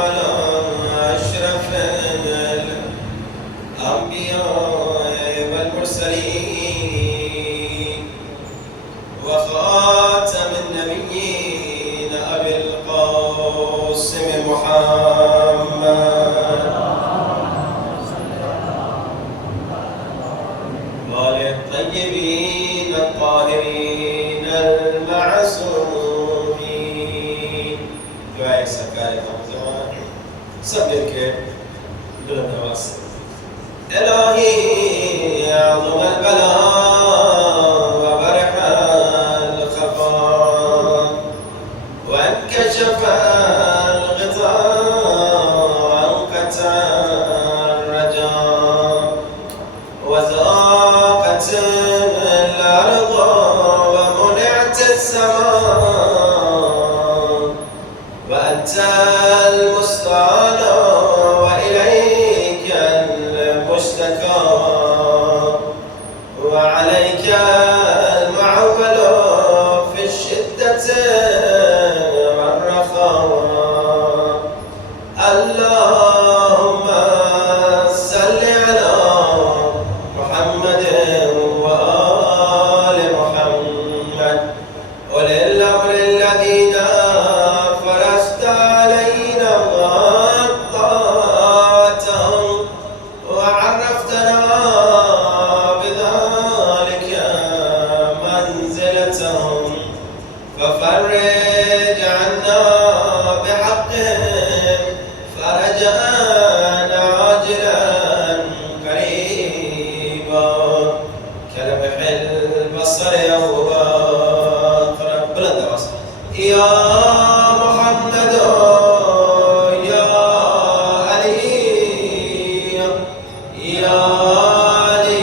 على أشرف الأنبياء والمرسلين وخاتم النبيين أبي القاسم محمد وآل الطيبين الطاهرين المعصومين. دعائے سرکار زمان سب مل کے بلند آواز سے الہی اعظم البلاء وبرح الخفاء وانكشف الغطاء وانقطع الرجاء وضاقت الأرض ومنعت السماء وأنت المستعان وإليك المشتكى وعليك المعول في الشدة والرخاء. اللهم صل على محمد وآل محمد أولي الأمر الذين فرضت علينا طاعتهم وعرفتنا بذلك منزلتهم ففرج عنا بحقهم فرجا عاجلا قريبا كلمح البصر أو أقرب. بلند آواز يا محمد يا علي يا علي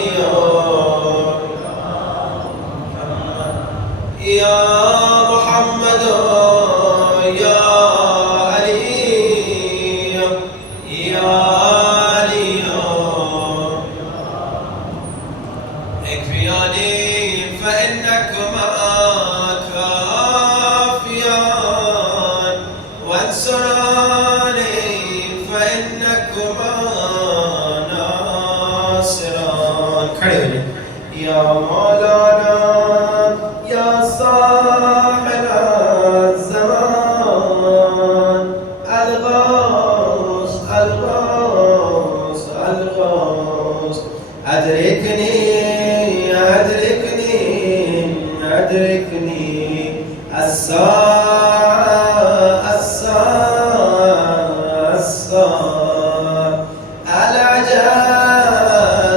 يا محمد يا علي يا علي اكفياني فإنكما كافيان وانصراني فإنكما ناصران. کھڑے ہو جائیں. یا مولانا یا صاحب الزمان الغوث الغوث الغوث أدركني أدركني أدركني الساعة الساعة الساعة العجل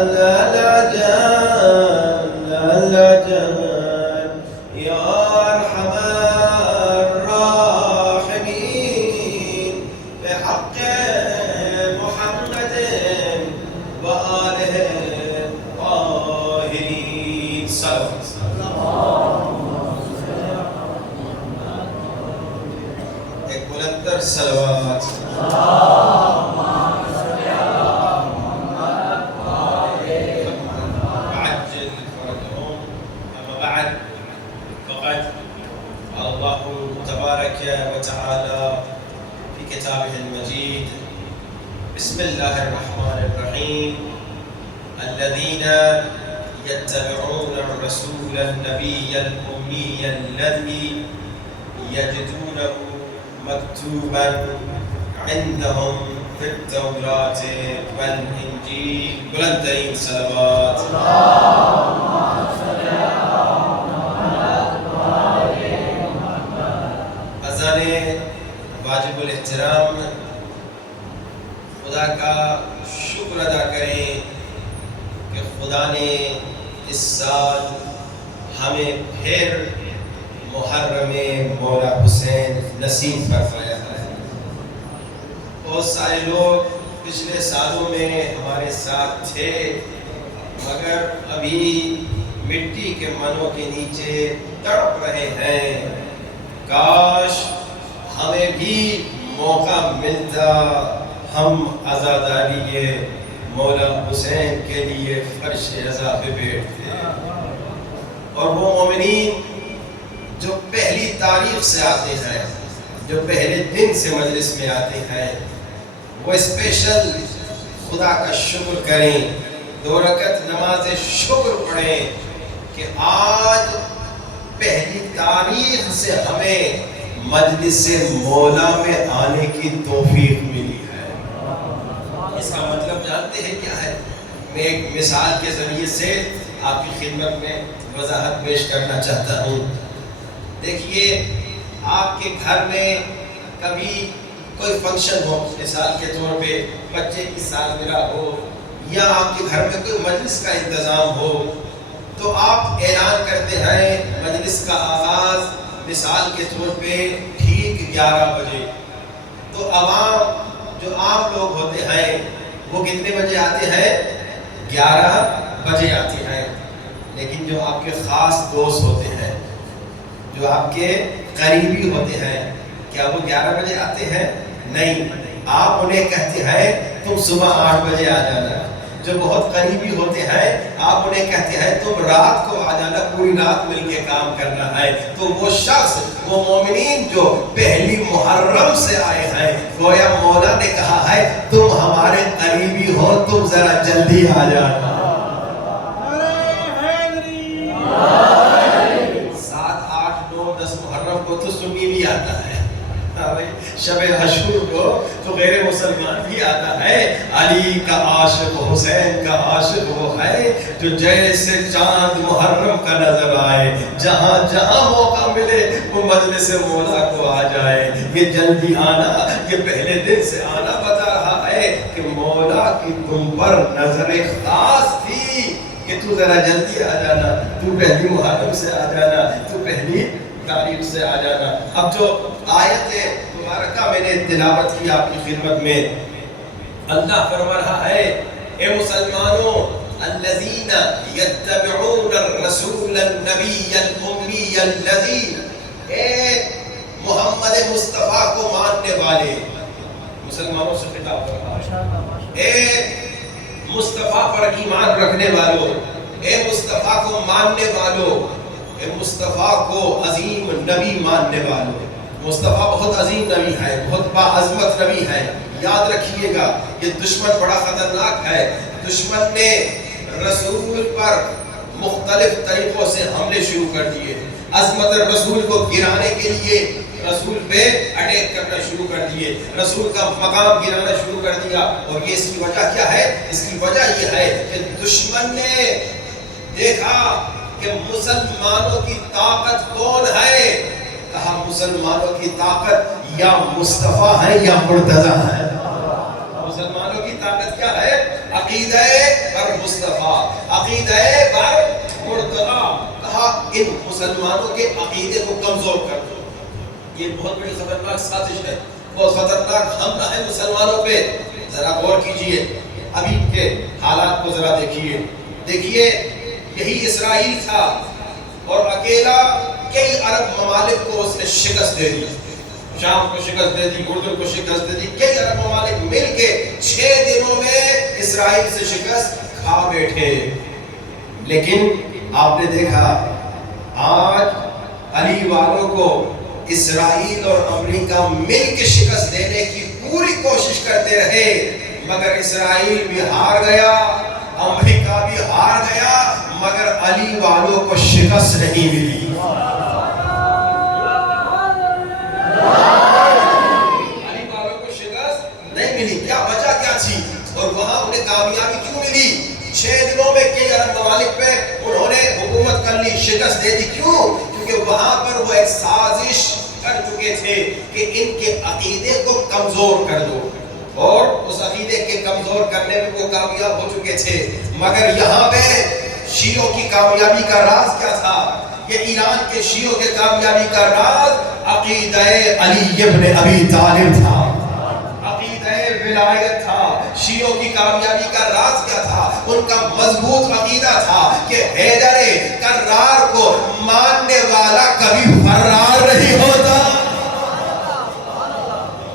العجل العجل يا أرحم الراحمين بحق محمد وآله الطاهرين. صلوات ایک بلندر صلوات. عجل فرجهم. أما بعد فقد قال الله تبارك وتعالى في كتابه المجيد بسم الله الرحمن الرحيم الذين يتبعون الرسول النبي الأمي الذي يجدونه مكتوبا عندهم في التوراة والإنجيل. بلندين صلوات. اذان واجب الاحترام خدا کا شکر ادا کریں کہ خدا نے اس سال ہمیں پھر محرم مولا حسین نصیب فرمایا ہے. بہت سارے لوگ پچھلے سالوں میں ہمارے ساتھ تھے مگر ابھی مٹی کے منوں کے نیچے تڑپ رہے ہیں. کاش ہمیں بھی موقع ملتا ہم عزاداری مولا حسین کے لیے فرش عزا پہ بیٹھتے. اور وہ مومنین جو پہلی تاریخ سے آتے ہیں جو پہلے دن سے مجلس میں آتے ہیں وہ اسپیشل خدا کا شکر کریں، 2 رکعت نماز شکر پڑھیں کہ آج پہلی تاریخ سے ہمیں مجلس مولا میں آنے کی توفیق ملی ہے۔ اس کا مطلب جانتے ہیں کیا ہے؟ میں ایک مثال کے ذریعے سے آپ کی خدمت میں وضاحت پیش کرنا چاہتا ہوں۔ دیکھیے، آپ کے گھر میں کبھی کوئی فنکشن ہو، مثال کے طور پہ بچے کی سالگرہ ہو یا آپ کے گھر میں کوئی مجلس کا انتظام ہو، تو آپ اعلان کرتے ہیں مجلس کا آغاز مثال کے طور پہ ٹھیک 11 بجے۔ تو عوام جو عام لوگ ہوتے ہیں وہ کتنے بجے آتے ہیں؟ 11 بجے آتے ہیں۔ لیکن جو آپ کے خاص دوست ہوتے ہیں، جو آپ کے قریبی ہوتے ہیں، کیا وہ 11 بجے آتے ہیں؟ نہیں، آپ انہیں کہتے ہیں تم صبح 8 بجے آ جانا۔ جو بہت قریبی ہوتے ہیں آپ انہیں کہتے ہیں تم رات کو آ جانا، پوری رات مل کے کام کرنا ہے۔ تو وہ شخص، وہ مومنین جو پہلی محرم سے آئے ہیں، گویا مولا نے کہا ہے تم ہمارے قریبی ہو، تم ذرا جلدی آ جانا۔ 7، 8، 9، 10 محرم کو تو سنی بھی آتا ہے، شب عاشور کو تو غیر مسلمان بھی آتا ہے۔ علی کا عاشق، حسین کا عاشق وہ ہے جو جیسے چاند محرم کا نظر آئے، جہاں جہاں موقع ملے وہ مجلس مولا کو آ جائے۔ یہ جلدی آنا، یہ پہلے دن سے آنا بتا رہا ہے کہ مولا کی تم پر نظر خاص تھی کہ تو ذرا جلدی آ جانا، تو پہلی محرم سے آ جانا، تو پہلی تاریخ سے آ جانا۔ اب جو آیت مبارکہ میں نے تلاوت کی آپ کی خدمت میں، اللہ فرما رہا ہے اے مسلمانوں، الذین یتبعون الرسول النبی الامی الذی، اے محمد مصطفیٰ کو ماننے والے، مسلمانوں سے خطاب کر رہا ہے، اے مصطفیٰ پر ایمان رکھنے والوں، اے مصطفیٰ کو ماننے والوں، اے مصطفیٰ کو عظیم نبی ماننے والوں۔ مصطفیٰ بہت عظیم نبی ہے، بہت باعظمت نبی ہے۔ یاد رکھیے گا یہ دشمن بڑا خطرناک ہے۔ دشمن نے رسول پر مختلف طریقوں سے حملے شروع کر دیے، عظمت رسول کو گرانے کے لیے رسول پہ اٹیک کرنا شروع کر دیے، رسول کا مقام گرانا شروع کر دیا۔ اور یہ اس کی وجہ کیا ہے؟ اس کی وجہ یہ ہے کہ دشمن نے دیکھا کہ مسلمانوں کی طاقت کون ہے؟ کہا مسلمانوں کی طاقت یا مصطفیٰ ہے یا مرتضی ہے۔ مسلمانوں کی طاقت کیا ہے؟ عقیدہ پر مصطفیٰ، عقیدہ پر مرتضی۔ کہا ان مسلمانوں کے عقیدے کو کمزور کر دو۔ یہ بہت بڑی خطرناک سازش ہے، بہت خطرناک حملہ ہے مسلمانوں پہ۔ ذرا غور کیجئے، ابھی کے حالات کو ذرا دیکھیے۔ دیکھیے یہی اسرائیل تھا اور اکیلا کئی عرب ممالک کو اس نے شکست دے دی، شام کو شکست دے دی، اردن کو شکست دے دی۔ کئی عرب ممالک مل کے 6 دنوں میں اسرائیل سے شکست کھا بیٹھے۔ لیکن آپ نے دیکھا آج علی والوں کو اسرائیل اور امریکہ مل کے شکست دینے کی پوری کوشش کرتے رہے، مگر اسرائیل بھی ہار گیا، امریکہ بھی ہار گیا، مگر علی والوں کو شکست نہیں ملی۔ علی والوں کو شکست نہیں ملی، کیا وجہ کیا تھی؟ اور وہاں انہیں کامیابی کیوں ملی؟ 6 دنوں میں کئی عرب ممالک پہ انہوں نے حکومت کر لی، شکست دے دی۔ کیوں؟ کیونکہ وہاں پر وہ ایک سازش کر چکے تھے کہ ان کے عقیدے کو کمزور کر دو، اور اس عقیدے کے کمزور کرنے میں وہ کامیاب ہو چکے تھے۔ مگر یہاں پہ شیعوں کی کامیابی کا راز کیا تھا؟ یہ ایران کے شیعوں کے کامیابی کا راز عقیدہ علی ابن ابی طالب تھا، عقیدہ ولایت تھا۔ شیعوں کی کامیابی کا راز کیا تھا؟ ان کا مضبوط عقیدہ تھا کہ حیدر کرار کو ماننے والا کبھی فرار نہیں ہوتا۔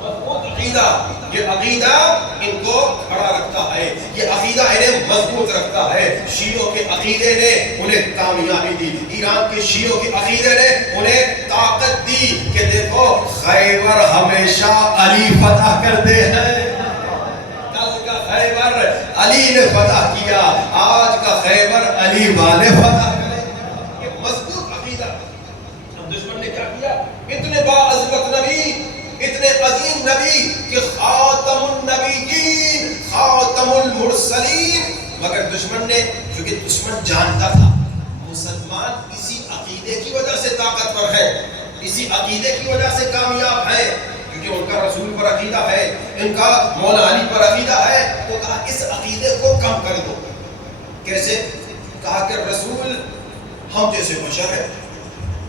مضبوط عقیدہ، یہ عقیدہ ان کو کھڑا رکھتا ہے، یہ عقیدہ انہیں مضبوط رکھتا ہے۔ شیعوں کے عقیدے نے انہیں کامیابی دی، ایران کے شیعوں کے عقیدے نے انہیں طاقت دی کہ دیکھو خیبر ہمیشہ علی فتح کرتے ہیں، کل کا خیبر علی نے فتح کیا، آج کا خیبر علی والے فتح کریں۔ یہ مضبوط عقیدہ۔ اب دشمن نے کیا کیا؟ اتنے باعظمت نبی، اتنے عظیم نبی کہ خاتم النبیین، خاتم المرسلین، مگر دشمن نے، کیونکہ دشمن جانتا تھا مسلمان اسی عقیدے کی وجہ سے طاقتور ہے، اسی عقیدے کی وجہ سے کامیاب ہے، کیونکہ ان کا رسول پر عقیدہ ہے، ان کا مولا علی پر عقیدہ ہے، تو کہا اس عقیدے کو کم کر دو۔ کیسے؟ کہا کہ رسول ہم جیسے بشر ہے۔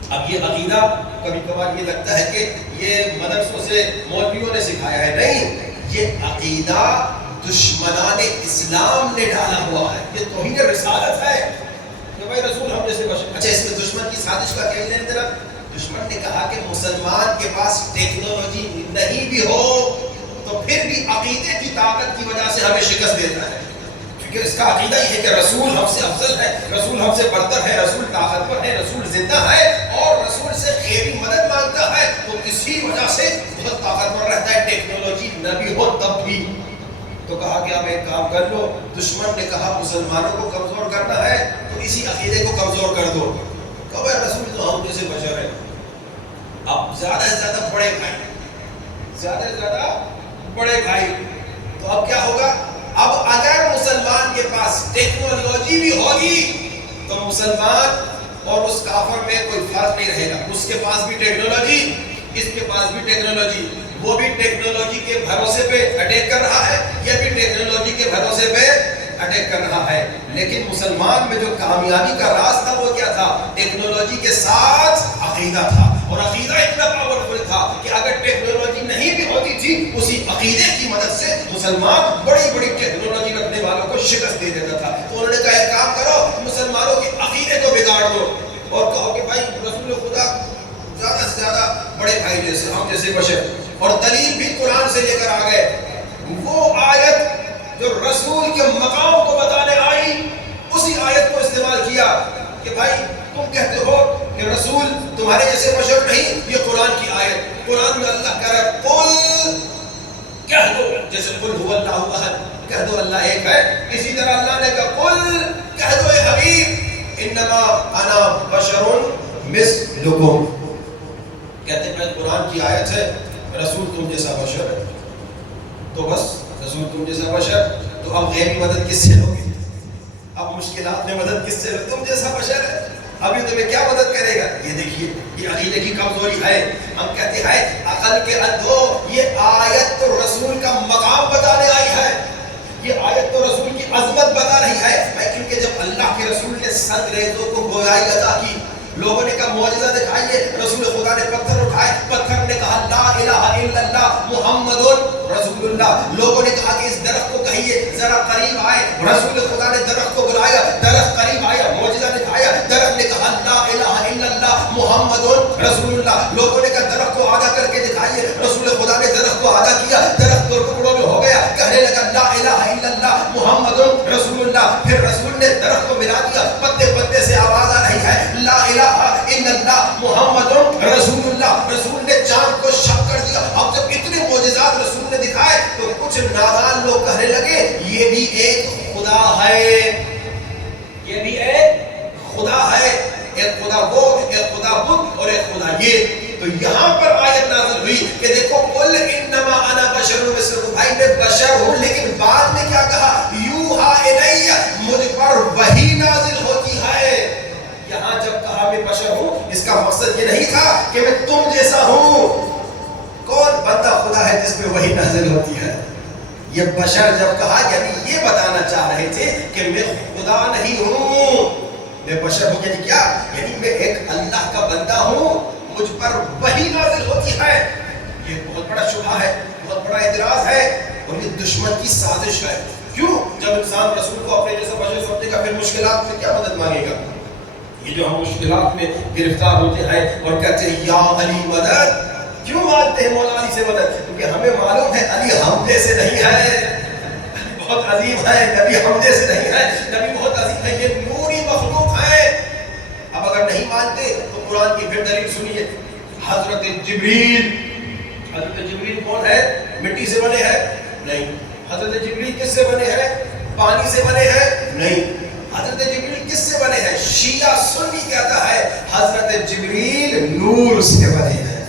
اب یہ عقیدہ کبھی کبھار یہ لگتا ہے کہ یہ مدرسوں سے مولویوں نے سکھایا ہے، نہیں، یہ عقیدہ دشمنان اسلام نے ڈالا ہوا ہے، یہ توہین رسالت ہے کہ بھائی رسول ہم جیسے بشر۔ اچھا، اس میں دشمن کی سازش کا کیا ہے؟ طرف دشمن نے کہا کہ مسلمان کے پاس ٹیکنالوجی نہیں بھی ہو تو پھر بھی عقیدے کی طاقت کی وجہ سے ہمیں شکست دیتا ہے، کیونکہ اس کا عقیدہ یہ ہے کہ رسول ہم سے افضل ہے، رسول ہم سے برتر ہے، رسول طاقتور ہے، رسول زندہ ہے اور رسول سے غیبی مدد مانگتا ہے، تو اسی وجہ سے بہت طاقتور رہتا ہے، ٹیکنالوجی نہ بھی ہو تب بھی۔ تو کہا کہ آپ ایک کام کر لو، دشمن نے کہا مسلمانوں کو کمزور کرنا ہے تو اسی عقیدے کو کمزور کر دو۔ کہ بھائی رسول تو ہم جیسے بشر ہے۔ اب زیادہ سے زیادہ بڑے بھائی، زیادہ سے زیادہ بڑے بھائی، تو اب کیا ہوگا؟ اب اگر مسلمان کے پاس ٹیکنالوجی بھی ہوگی تو مسلمان اور اس کافر میں کوئی فرق نہیں رہے گا، اس کے پاس بھی ٹیکنالوجی، اس کے پاس بھی ٹیکنالوجی، وہ بھی ٹیکنالوجی کے بھروسے پہ اٹیک کر رہا ہے، یہ بھی ٹیکنالوجی کے بھروسے پہ اٹیک کر رہا ہے۔ لیکن مسلمان میں جو کامیابی کا راز تھا وہ کیا تھا؟ ٹیکنالوجی کے ساتھ عقیدہ تھا، اور عقیدہ اتنا پاورفل تھا کہ اگر ٹیکنالوجی نہیں بھی ہوتی تھی اسی عقیدے کی مدد سے مسلمان بڑی بڑی ٹیکنالوجی رکھنے والوں کو شکست دے دیتا تھا۔ تو انہوں نے کہا ایک کام کرو، مسلمانوں کے عقیدے کو بگاڑ دو اور کہو کہ بھائی رسول خدا زیادہ سے زیادہ بڑے بھائی جیسے ہم جیسے بشر، اور دلیل بھی قرآن سے لے کر آ گئے، وہ آیت جو رسول کے مقام کو بتانے آئی اسی آیت کو استعمال کیا کہ بھائی تم کہتے ہو کہ رسول تمہارے جیسے بشر نہیں، یہ قرآن کی آیت، قرآن میں اللہ کہہ رہا ہے قل، کہہ دو، جیسے قل هو اللہ احد، کہہ دو اللہ ایک ہے، اسی طرح اللہ نے کہا قل، کہہ دو اے حبیب انما انا بشر مثلکم، کہتے ہیں قرآن کی آیت ہے، رسول تم جیسا بشر ہے، تو بس رسول تم جیسا بشر، تو اب غیبی مدد کس سے ہوگی؟ اب مشکلات میں مدد کس سے ہوگی؟ تم جیسا بشر ہے، اب یہ تمہیں کیا مدد کرے گا؟ یہ دیکھیے یہ عقیدے کی کمزوری ہے۔ ہم کہتے ہیں عقل کے اندھو، یہ آیت تو رسول کا مقام بتانے آئی ہے، یہ آیت تو رسول کی عظمت بتا رہی ہے، کیونکہ جب اللہ کے رسول نے سنگریزوں کو گویائی عطا کی، لوگوں نے کہا معجزہ دکھائیے، رسول خدا نے پتھر اٹھائے، پتھر نے کہا لا الہ الا اللہ محمد رسول اللہ، لوگوں نے کہا کہ اس درخت کو کہیے ذرا قریب آئے، رسول خدا نے درخت کو بلایا، درخت قریب آیا، معجزہ دکھایا، درخت نے کہا لا الہ الا اللہ محمد رسول اللہ، لوگوں نے کہا درخت کو آدھا کر کے دکھائیے، رسول خدا نے درخت کو آدھا کیا، درخت دو ٹکڑوں میں ہو گیا، کہنے لگا لا الہ الا اللہ محمد رسول اللہ، پھر رسول نے درخت کو ملا دیا، پتے پتے سے آواز آ رہی ہے لا الہ الا اللہ محمد رسول اللہ، رسول نے چاند کو شق کر دیا۔ اب جب اتنے معجزات رسول نے دکھائے تو کچھ نادان لوگ کہنے لگے یہ بھی ایک خدا ہے، یہ بھی ایک خدا ہے، ایک خدا وہ، ایک خدا بدھ اور ایک خدا یہ۔ تو یہاں پر آیت نازل ہوئی کہ دیکھو قل انما انا بشر مثلکم، بھائی میں بشر ہوں، لیکن بعد میں کیا کہا یوحا الی، مجھ پر وحی نازل ہوتی ہے۔ یہاں جب کہا میں بشر ہوں، اس کا مقصد یہ نہیں تھا کہ میں تم جیسا ہوں۔ کون بندہ خدا ہے جس پہ وحی نازل ہوتی ہے؟ یہ بشر جب کہا یعنی یہ بتانا چاہ رہے تھے کہ میں خدا نہیں ہوں، میں بشر ہوں، یعنی کیا؟ یعنی میں ایک اللہ کا بندہ ہوں، مجھ پر وحی نازل ہوتی ہے۔ یہ بہت بڑا شبہ ہے، بہت بڑا اعتراض ہے، اور یہ دشمن کی سازش ہے۔ کیوں؟ جب انسان رسول کو اپنے جیسا بشر سمجھے گا پھر مشکلات سے کیا مدد مانگے گا؟ یہ جو ہم مشکلات میں گرفتار ہوتے ہیں اور کہتے ہیں یا علی مدد، کیوں مانگتے ہیں مولا علی سے مدد؟ کیونکہ ہمیں معلوم ہے علی ہم جیسے نہیں ہے، بہت عظیم ہے، نبی ہم جیسے نہیں ہے، نبی بہت عظیم ہے، یہ نوری مخلوق ہے۔ اب اگر نہیں مانتے تو قرآن کی پھر دلیل سنیے۔ حضرت جبریل، حضرت جبریل کون ہے؟ مٹی سے بنے ہیں؟ نہیں۔ حضرت جبریل کس سے بنے ہیں؟ پانی سے بنے ہیں؟ نہیں۔ حضرت جبریل کس سے بنے ہیں؟ شیعہ سنی کہتا ہے حضرت جبریل نور سے بنے ہیں،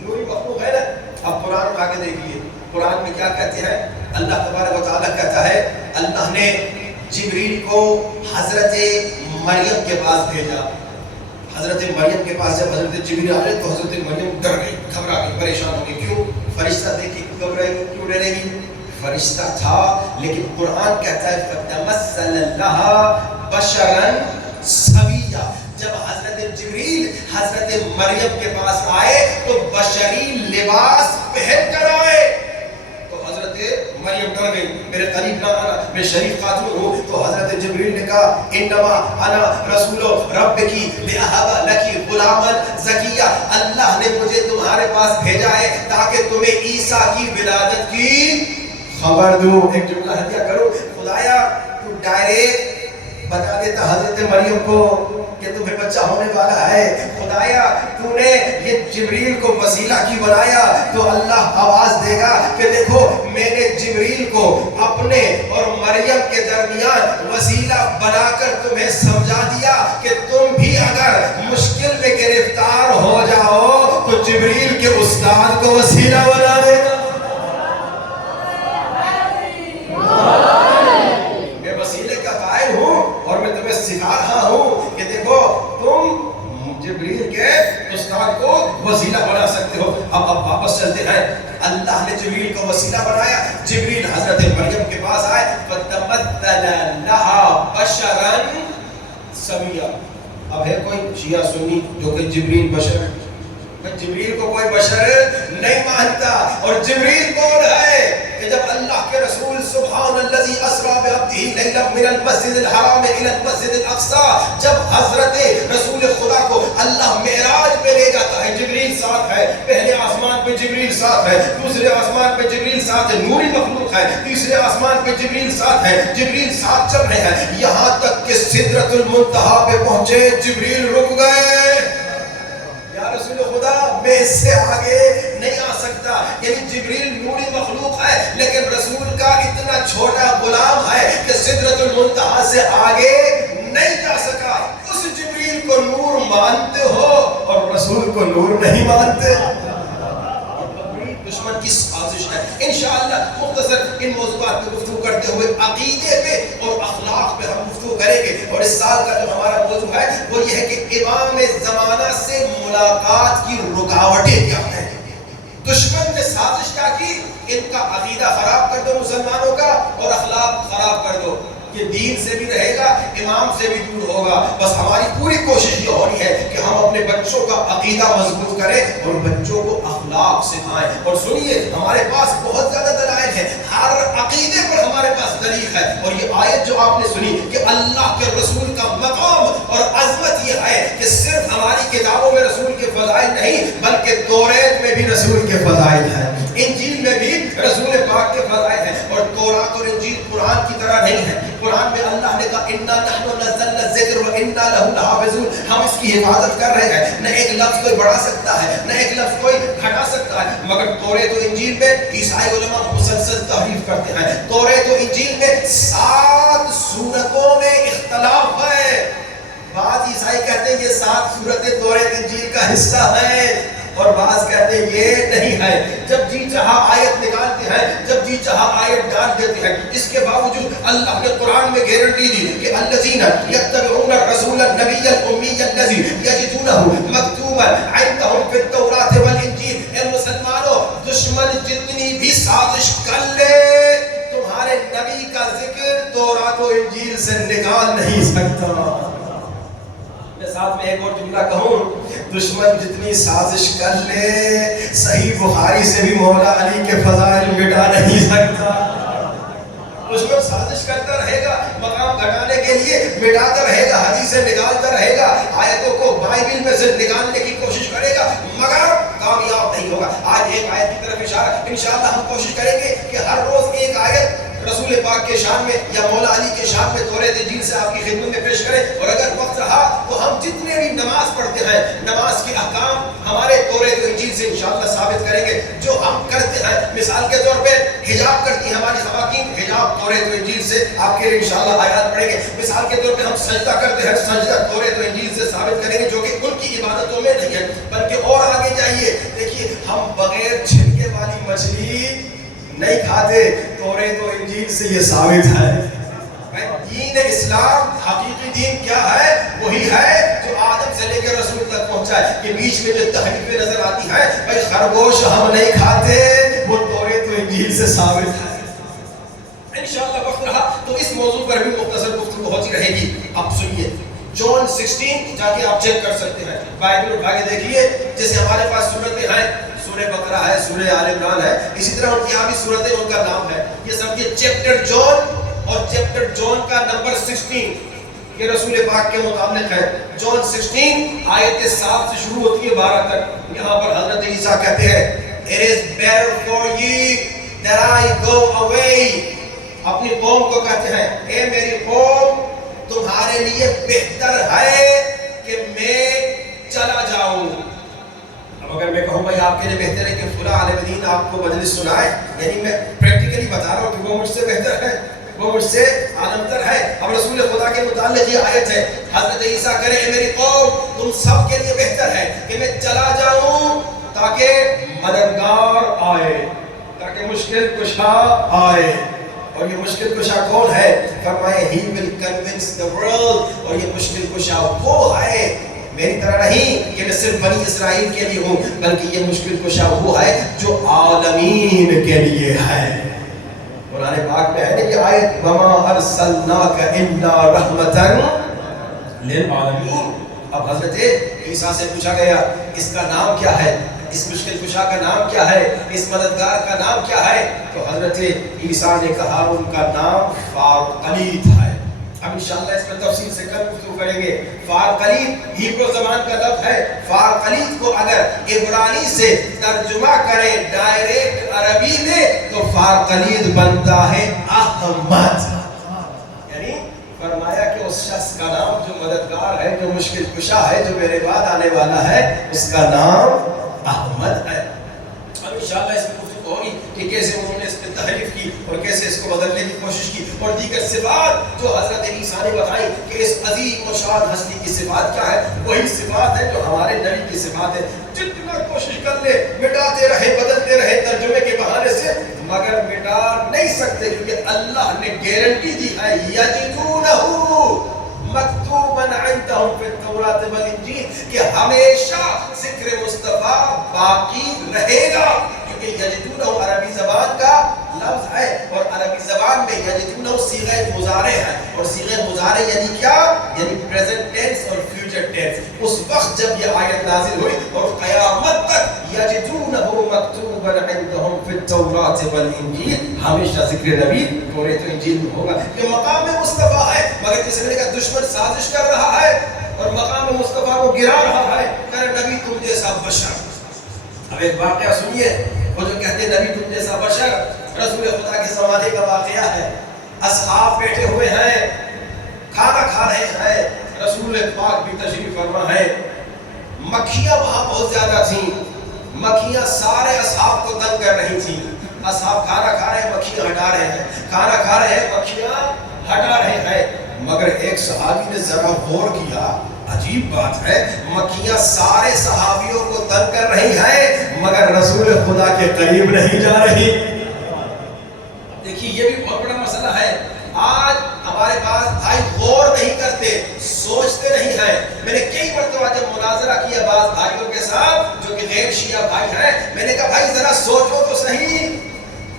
نوری مخلوق ہے نا۔ اب قرآن کا کے دیکھیے، قرآن میں کیا کہتے ہیں؟ اللہ تبارک و تعالیٰ کہتا ہے اللہ نے جبریل کو حضرت مریم کے پاس بھیجا۔ حضرت مریم کے پاس جب حضرت جبریل آئے تو حضرت مریم ڈر گئی، گھبرا گئی، پریشان ہو گئی۔ کیوں؟ فرشتہ دیکھ کے گھبرائے گی، کیوں ڈرے گی؟ فرشتہ تھا، لیکن قرآن کہتا ہے فَتَمَثَّلَ لَهَا بَشَرًا سَوِيًّا۔ جب حضرت جبریل حضرت مریم کے پاس آئے تو بشری لباس پہن کر آئے تو حضرت مریم ڈر گئی، میرے قریب نہ آنا، میں شریف خاتون ہوں۔ تو حضرت جبریل نے کہا انما انا رسول ربکی لأہب لکی غلاما زکیہ، اللہ نے مجھے تمہارے پاس بھیجا ہے تاکہ تمہیں عیسیٰ کی ولادت کی خبر دوں۔ ایک جملہ ہدیہ کرو، خدایا تو ڈائریکٹ بتا دیتا حضرت مریم کو کہ تمہیں بچہ ہونے والا ہے، خدایا تو نے یہ جبریل کو وسیلہ کی بنایا تو اللہ آواز دے گا کہ دیکھو میں نے جبریل کو اپنے اور مریم کے درمیان وسیلہ بنا کر تمہیں سمجھا دیا کہ تم بھی اگر مشکل میں گرفتار ہو جاؤ تو جبریل کے استاد کو وسیلہ بنا دے گا۔ میں وسیلے کا قائل ہوں اور میں تمہیں سکھا رہا ہوں کہ دیکھو تم جبریل کے استاد کو وسیلہ بنا سکتے ہو۔ اب واپس چلتے ہیں، اللہ نے جبریل کو وسیلہ بنایا، جبریل حضرت مریم کے پاس آئے فَتَمَثَّلَ لَهَا بَشَرًا سَوِيًّا۔ اب ہے کوئی شیعہ سنی جو کہ جبریل بشر ہے؟ جبریل کو کوئی بشر نہیں مانتا۔ اور جبریل کون ہے کہ جب اللہ کے رسول سبحان الذی اسریٰ بعبدہ لیلا من المسجد الحرام الى المسجد الاقصی، جب حضرت رسول خدا کو اللہ معراج پہ لے جاتا ہے جبریل ساتھ ہے، پہلے آسمان پہ جبریل ساتھ ہے، دوسرے آسمان پہ جبریل ساتھ ہے، نوری مخلوق ہے، تیسرے آسمان پہ جبریل ساتھ ہے، جبریل ساتھ چل رہے ہیں یہاں تک کہ سدرۃ المنتہا پہ پہنچے، جبریل رک گئے، یا رسول خدا میں اس سے آگے نہیں آ سکتا۔ یعنی جبریل نوری مخلوق ہے لیکن رسول کا اتنا چھوٹا غلام ہے کہ سدرۃ المنتہا سے آگے نہیں جا سکا۔ اس جبریل کو نور مانتے ہو اور رسول کو نور نہیں مانتے، دشمن کی سازش ہے۔ انشاءاللہ مختصر ان موضوعات پہ گفتگو کرتے ہوئے عقیدے پہ اور اخلاق پہ ہم گفتگو کریں گے، اور اس سال کا جو ہمارا موضوع ہے وہ یہ ہے کہ امام زمانہ سے ملاقات کی رکاوٹیں کیا ہیں۔ دشمن نے سازش کیا کی؟ ان کا عقیدہ خراب کر دو مسلمانوں کا اور اخلاق خراب کر دو، یہ دین سے بھی رہے گا، امام سے بھی دور ہوگا۔ بس ہماری پوری کوشش یہ ہونی ہے کہ ہم اپنے بچوں کا عقیدہ مضبوط کریں اور بچوں کو اخلاق سکھائیں۔ اور سنیے ہمارے پاس بہت زیادہ دلائل ہیں، ہر عقیدے پر ہمارے پاس دلیل ہے، اور یہ آیت جو آپ نے سنی کہ اللہ کے رسول کا مقام اور عظمت یہ ہے کہ صرف ہماری کتابوں میں رسول کے فضائل نہیں بلکہ توریت میں بھی رسول کے فضائل ہیں، انجیل میں بھی رسول پاک کے فضائل ہیں، اور تورات اور انجیل قرآن کی طرح نہیں ہے۔ قرآن میں اللہ نے کہا اِنَّا نَحْنُ نَزَّلْنَا الذِّكْرَ وَإِنَّا لَهُ لَحَافِظُونَ، ہم اس کی حفاظت کر رہے ہیں۔ نہ ایک لفظ کوئی بڑھا سکتا ہے نہ ایک لفظ کوئی گھٹا سکتا ہے، مگر توریت و انجیل میں عیسائی علماء مسلسل تحریف کرتے ہیں۔ توریت و انجیل میں 7 سورتوں میں اختلاف ہے، بعض عیسائی کہتے ہیں یہ 7 سورتیں توریت انجیل کا حصہ ہیں، اور بعض کہتے ہیں یہ نہیں ہے۔ جب جی چاہا آیت نکالتے ہیں، جب جی چاہا آیت ڈال دیتے ہیں۔ اس کے باوجود اللہ نے قرآن میں گارنٹی دی کہ الذین یتبعون الرسول النبی الامی الذی یجدونہ مکتوبا عندهم فی التوراۃ والانجیل۔ اے مسلمانوں، دشمن جتنی بھی سازش کر لے تمہارے نبی کا ذکر تورات و انجیل سے نکال نہیں سکتا۔ میں ساتھ میں ایک اور جملہ کہوں، دشمن جتنی سازش کر لے صحیح بخاری سے بھی مولا علی کے فضائل مٹا نہیں سکتا۔ دشمن سازش کرتا رہے گا مقام گھٹانے کے لیے، مٹاتا رہے گا، حدیثیں نکالتا رہے گا، آیتوں کو بائبل میں سے نکالنے کی کوشش کرے گا، مگر کامیاب نہیں نہیں ہوگا. آج ایک آیت کی طرف اشارہ, انشاءاللہ ہم کوشش کریں گے کہ ہر روز ایک آیت رسول پاک کے شان میں یا مولا علی کے شان میں توریت انجیل سے آپ کی خدمت میں پیش کریں. اور اگر وقت رہا تو ہم جتنے بھی نماز پڑھتے ہیں نماز کے احکام ہمارے توریت انجیل سے انشاءاللہ ثابت کریں گے. جو ہم کرتے ہیں مثال کے طور پہ حجاب کرتی ہیں ہماری خواتین, حجاب توریت انجیل سے آپ کے لیے انشاءاللہ آیات پڑھیں گے. مثال کے طور پہ ہم سجدہ کرتے ہیں, سجدہ توریت انجیل سے ثابت کریں گے, جو کہ ان کی عبادتوں میں نہیں ہے بلکہ اور آگے جائیے. دیکھیے ہم بغیر چھلکے والی مچھلی نہیں کھاتے, توریت و انجیل سے یہ ثابت ہے. دین اسلام حقیقی دین کیا ہے؟ وہی ہے جو آدم سے لے کے رسول تک پہنچا ہے. کہ بیچ میں جو تحریفیں نظر آتی ہیں, بھائی خرگوش ہم نہیں کھاتے, وہ توریت و انجیل سے ثابت ہے. انشاءاللہ وقت رہا تو اس موضوع پر بھی مختصر گفتگو ہوتی رہے گی. اب سنیے جون 16 جا کے آپ چیک کر سکتے ہیں, بائبل اٹھا کے دیکھیے. جیسے ہمارے پاس صورتیں ہیں, سورہ بقرہ ہے, سورہ آل عمران ہے, اسی طرح ان کی یہاں بھی صورتیں ان کا نام ہے. یہ سمجھے چیپٹر جون اور چیپٹر جون کا نمبر 16 یہ رسول پاک کے متعلق ہے. جون 16 آیت 7 سے شروع ہوتی ہے 12 تک. یہاں پر حضرت عیسیٰ کہتے ہیں It is better for you that I go away. اپنی قوم کو کہتے ہیں اے میری قوم تمہارے لیے بہتر ہے کہ میں چلا جاؤں. اب اگر میں کہوں بھائی آپ کے لیے بہتر ہے کہ فلاں عالم دین آپ کو مجلس سنائے, یعنی میں پریکٹیکلی بتا رہا ہوں کہ وہ مجھ سے بہتر ہے, وہ مجھ سے عالمتر ہے. اب رسول خدا کے متعلق یہ آیت ہے, حضرت عیسیٰ کرے اے میری قوم تم سب کے لیے بہتر ہے کہ میں چلا جاؤں تاکہ مددگار آئے, تاکہ مشکل کشا آئے. اور یہ مشکل کشا کون ہے؟ فرمائے He will convince the world. اور یہ مشکل کشا وہ ہے, میری طرح نہیں کہ میں صرف بنی اسرائیل کے لیے ہوں, بلکہ یہ مشکل کشا وہ ہے جو عالمین کے لیے ہے. قرآن پاک میں ہے نا یہ آیت وَمَا أَرْسَلْنَاكَ إِلَّا رَحْمَةً لِلْعَالَمِينَ. اب حضرت عیسیٰ سے پوچھا گیا اس کا نام کیا ہے, اس مشکل کشا کا نام کیا ہے, اس مددگار کا نام کیا ہے؟ تو حضرت عیسیٰ نے کہا ان کا نام فارقلیت ہے. اب انشاءاللہ اس پر تفصیل سے کل گفتگو کریں گے. فارقلیت ہیبرو زبان کا لفظ ہے. فارقلیت کو اگر عبرانی سے ترجمہ کریں ڈائریکٹ عربی میں تو فارقلیت بنتا ہے احمد. یعنی فرمایا کہ اس شخص کا نام جو مددگار ہے, جو مشکل کشا ہے, جو میرے بعد آنے والا ہے, اس کا نام احمد ہے. اب انشاءاللہ اس میں گفتگو ہوگی کہ کیسے انہوں نے اس پہ تحریف کی اور کیسے اس کو بدلنے کی کوشش کی, اور دیگر صفات جو حضرت عیسیٰ نے بتائی کہ اس عظیم و شان ہستی کی صفات کیا ہے, وہی صفات ہے جو ہمارے نبی کی صفات ہے. جتنا کوشش کر لے مٹاتے رہے, بدلتے رہے ترجمے کے بہانے سے, مگر مٹا نہیں سکتے, کیونکہ اللہ نے گارنٹی دی ہے یجدونہ مکتوباً عندہم فی التوراۃ والانجیل کہ ہمیشہ ذکر مصطفیٰ باقی رہے گا. کیونکہ یجدونہ عربی زبان کا لفظ ہے, اور عربی زبان میں یجدونہ صیغہ مضارع ہے, اور صیغہ مضارع یعنی کیا؟ یعنی پریزنٹ ٹینس اور فیوچر ٹینس. اس وقت جب یہ آیت نازل ہوئی اور قیامت تک یجدونہ مکتوباً عندہم فی التوراۃ والانجیل, ہمیشہ ذکر نبی توریت و انجیل میں ہوگا. یہ مقام مصطفیٰ ہے, مگر جس نے کا دشمن سازش کر رہا ہے اور مقام مصطفیٰ کو گرا رہا ہے, کہ نبی تم جیسا بشر. اب ایک واقعہ سنیے, وہ جو کہتے ہیں نبی تم جیسا بشر, رسول خدا کے زمانے کا واقعہ ہے. اصحاب بیٹھے ہوئے ہیں, کھانا کھا رہے ہیں, رسول پاک بھی تشریف فرما ہے. مکھیاں وہاں بہت زیادہ تھیں, مکھیاں سارے اصحاب کو تنگ کر رہی تھیں. اصحاب کھانا کھا رہے ہیں, مکھیاں ہٹا رہے ہیں, کھانا کھا رہے ہیں, مکھیاں ہٹا رہے ہیں. مگر ایک صحابی نے ذرا غور کیا, عجیب بات ہے, مکھیاں سارے صحابیوں کو تنگ کر رہی ہیں مگر رسول خدا کے قریب نہیں جا رہی. دیکھیے یہ بھی بہت بڑا مسئلہ ہے. آج ہمارے پاس بھائی غور نہیں کرتے, سوچتے نہیں ہیں. میں نے کئی مرتبہ جب مناظرہ کیا بعض بھائیوں کے ساتھ جو کہ غیر شیعہ بھائی ہیں, میں نے کہا بھائی ذرا سوچو تو صحیح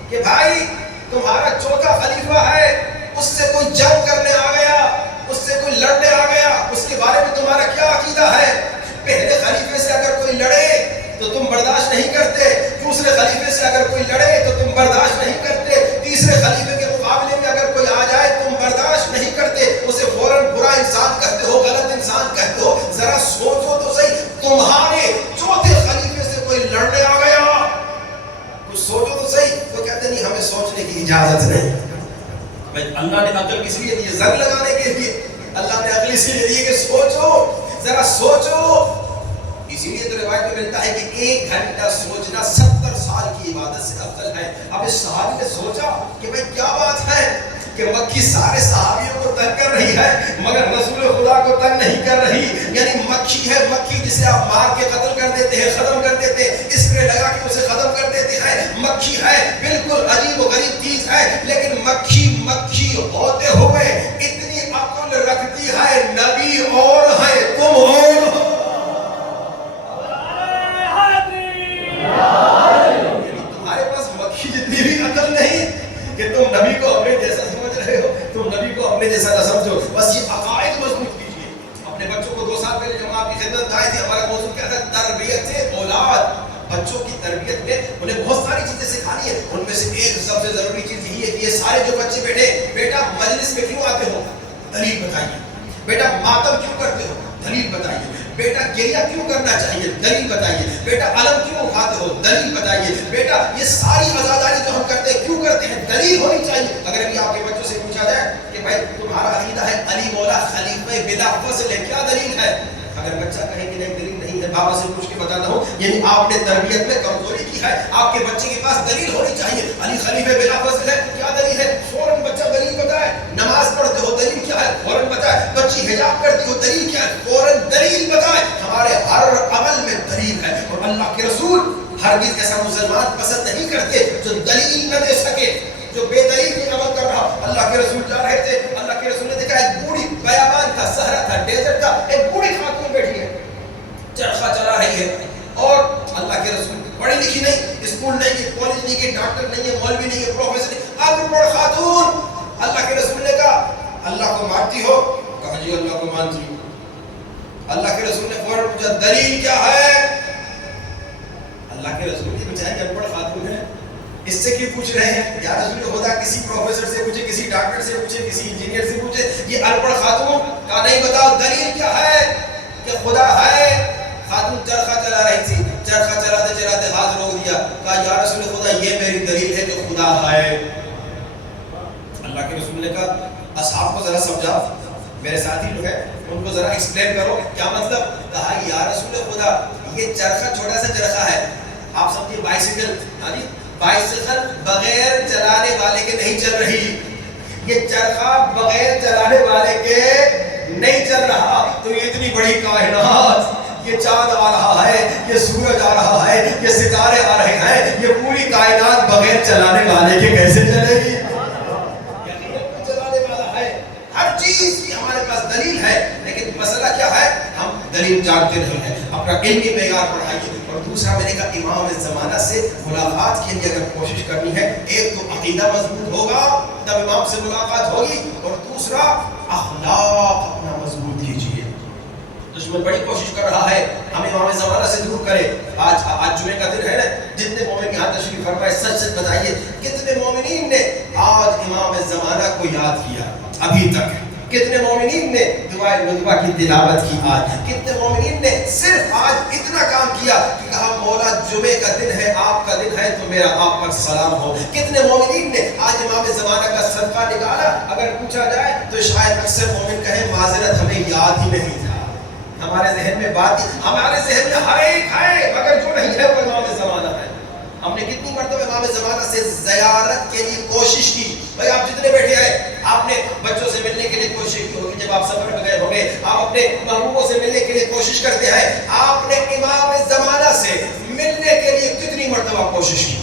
کہ بھائی تمہارا چوتھا خلیفہ ہے, اس سے کوئی جنگ کرنے آ گیا, اس سے کوئی لڑنے آ گیا, اس کے بارے میں تمہارا کیا عقیدہ ہے؟ پہلے خلیفے سے اگر کوئی لڑے تو تم برداشت نہیں کرتے, دوسرے خلیفے سے اگر کوئی لڑے تو تم برداشت نہیں کرتے, تیسرے خلیفے کے مقابلے میں اگر کوئی آ جائے تم برداشت نہیں کرتے, اسے فوراً برا انسان کہتے ہو, غلط انسان کہتے ہو. ذرا سوچو تو صحیح, تمہارے چوتھے خلیفے سے کوئی لڑنے آ گیا سوچنے کی اجازت نہیں. اللہ نے عقل کس لیے دی؟ زنگ لگانے کے لیے. اللہ نے عقل اس لیے دی کہ سوچو، ذرا سوچو. اسی لیے تو روایت میں ملتا ہے کہ 1 گھنٹہ سوچنا 70 سال کی عبادت سے افضل ہے. اب اس صحابی نے سوچا کہ بھئی کیا بات ہے کہ مکھی سارے صحابیوں کو تنگ کر رہی ہے مگر رسول خدا کو تنگ نہیں کر رہی. یعنی مکھی ہے، مکھی جسے آپ مار کے قتل کر دیتے ہیں، ختم کر دیتے ہیں، اسپرے لگا کے اسے ختم کر دیتے ہیں. مکھی ہے، بالکل عجیب و غریب چیز ہے، لیکن مکھی ہوتے ہوئے اتنی عقل رکھتی ہے. نبی اور ہے، تم اور ہو. تمہارے پاس مکھی جتنی بھی عقل نہیں کہ تم نبی کو اپنے جیسا سمجھ رہے ہو. تم نبی کو اپنے جیسا نہ سمجھو. بس یہ عقائد مضبوط کیجیے. اپنے بچوں کو 2 سال پہلے جب آپ کی خدمت میں آئے تھے، ہمارا موضوع کیا تھا؟ تربیت اولاد. بچوں کی تربیت میں انہیں بہت ساری چیزیں سکھانی ہے. ان میں سے ایک سب سے ضروری چیز یہی ہے کہ یہ سارے جو بچے بیٹھے، بیٹا مجلس میں کیوں آتے ہو؟ دلیل بتائیے. بیٹا ماتم کیوں کرتے ہو؟ دلیل بتائیے. بیٹا گریہ کیوں کرنا چاہیے؟ دلیل بتائیے. بیٹا علم کیوں اٹھاتے ہو؟ دلیل بتائیے. بیٹا یہ ساری عزاداری جو ہم کرتے ہیں کیوں کرتے ہیں؟ دلیل ہونی چاہیے. اگر ابھی آپ کے بچوں سے پوچھا جائے کہ بھائی تمہارا عقیدہ ہے علی مولا خلیفہ بلا فصل ہے، کیا دلیل ہے؟ اگر بچہ کہے کہ نہیں دلیل نہیں ہے، بابا سے پوچھ کے بتاتا ہوں، یعنی آپ نے تربیت میں کمزوری کی ہے. آپ کے بچے کے پاس دلیل ہونی چاہیے. علی خلیفہ بلا فصل ہے، کیا دلیل ہے؟ فوراً بچہ دلیل بتائے. نماز پڑھتے ہو، دلیل کیا ہے؟ فوراً بتائے. بچی حجاب کرتی ہو، دلیل کیا ہے؟ فوراً دلیل بتائے. ہمارے ہر عمل میں دلیل ہے. اور اللہ کے رسول ہرگز ایسا مسلمان پسند نہیں کرتے جو دلیل نہ دے سکے، جو بے دلیل کی عمل کر رہا. اللہ کے رسول جا رہے تھے، اللہ کے رسول نے دیکھا ایک بوڑھی، بیابان تھا، صحرا تھا، ڈیزرٹ تھا، ایک بوڑھی خاتون بیٹھی ہے، چرخہ چلا رہی ہے. اور اللہ کے رسول پڑھی لکھی نہیں، اسکول نہیں ہے، کالج نہیں ہے، ڈاکٹر نہیں ہے، مولوی نہیں ہے، پروفیسر نہیں، ان پڑھ خاتون. اللہ کے رسول نے کہا اللہ کو مانتی ہو؟ کہا جی اللہ کو مانتی ہوں. اللہ کے رسول نے فوراً پوچھا دلیل کیا ہے؟ اللہ کے رسول کی بچائے ان پڑھ خاتون ہے، اس سے کیوں پوچھ رہے ہیں؟ یا رسول خدا کسی پروفیسر سے پوچھے، کسی ڈاکٹر سے پوچھے، کسی انجینئر سے پوچھے. یہ ان پڑھ خاتون کا نہیں بتاؤ دلیل کیا ہے کہ خدا ہے. خاتون چرخہ چلا رہی تھی، چرخہ چلاتے چلاتے ہاتھ روک دیا. کہا یا رسول خدا یہ میری دلیل ہے کہ خدا ہے. اللہ کے رسول نے کہا اصحاب کو ذرا سمجھاؤ، میرے ساتھی لوگ ہیں ان کو ذرا ایکسپلین کرو کیا مطلب. کہا یا رسول خدا یہ چرخہ چھوٹا سا چرخہ ہے، آپ سمجھیے بائسیکل. ہاں جی، بائسیکل بغیر چلانے والے کے نہیں چل رہی. یہ چرخہ بغیر چلانے والے کے نہیں چل رہا. تو یہ اتنی بڑی کائنات، یہ چاند آ رہا ہے، یہ سورج آ رہا ہے، یہ ستارے آ رہے ہیں، یہ پوری کائنات بغیر چلانے والے کے کیسے چلے گی؟ چلانے والا ہے. ہر چیز کی ہمارے پاس دلیل ہے، لیکن مسئلہ کیا ہے؟ ہم دلیل جانتے نہیں ہیں. اپنا علمی معیار بڑھائیے. اور دوسرا میں نے کہا امام زمانہ سے ملاقات کے لیے اگر کوشش کرنی ہے، ایک تو عقیدہ مضبوط ہوگا تب امام سے ملاقات ہوگی، اور دوسرا اخلاق اپنا مضبوط کیجیے. دشمن بڑی کوشش کر رہا ہے ہم امام زمانہ سے دور کرے. آج جمعے کا دن ہے نا، جتنے مومن یہاں تشریف فرمائے سچ سچ بتائیے کتنے مومنین نے آج امام زمانہ کو یاد کیا ابھی تک؟ کتنے مومنین نے دعائے ندوہ کی تلاوت کی؟ آج کتنے مومنین نے صرف آج اتنا کام کیا کہ کہا مولا جمعے کا دن ہے، آپ کا دن ہے تو میرا آپ پر سلام ہو. کتنے مومنین نے آج امام زمانہ کا صدقہ نکالا؟ اگر پوچھا جائے تو شاید اکثر مومن کہیں معذرت ہمیں یاد ہی نہیں تھا. ہمارے ذہن میں بات، ہمارے ذہن میں ہر ایک ہے مگر جو نہیں ہے وہ امام زمانہ ہے. ہم نے کتنی مرتبہ امام زمانہ سے زیارت کے لیے کوشش کی. بھائی آپ جتنے بیٹھے ہیں، آپ نے بچوں سے ملنے کے لیے کوشش کی ہوگی، جب آپ سفر میں گئے ہوں گے آپ اپنے محبوبوں سے ملنے کے لیے کوشش کرتے ہیں. آپ نے امام زمانہ سے ملنے کے لیے کتنی مرتبہ کوشش کی؟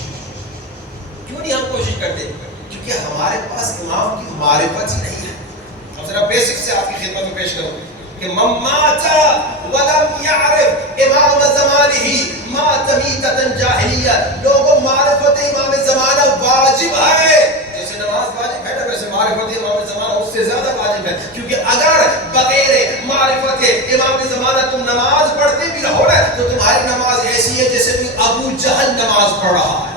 کیوں نہیں ہم کوشش کرتے؟ کیونکہ ہمارے پاس امام کی معرفت ہی نہیں ہے. اب ذرا بیسک سے آپ کی خدمت میں پیش کروں کہ من مات ولم يعرف امام زمانہ مات میتۃ جاہلیہ. لوگوں معرفت امام زمانہ واجب ہے، جیسے نماز واجب ہے نا ویسے معرفت امام زمانہ اس سے زیادہ واجب ہے. کیونکہ اگر بغیر معرفت امام زمانہ تم نماز پڑھتے بھی رہو نا تو تمہاری نماز ایسی ہے جیسے کوئی ابو جہل نماز پڑھ رہا ہے.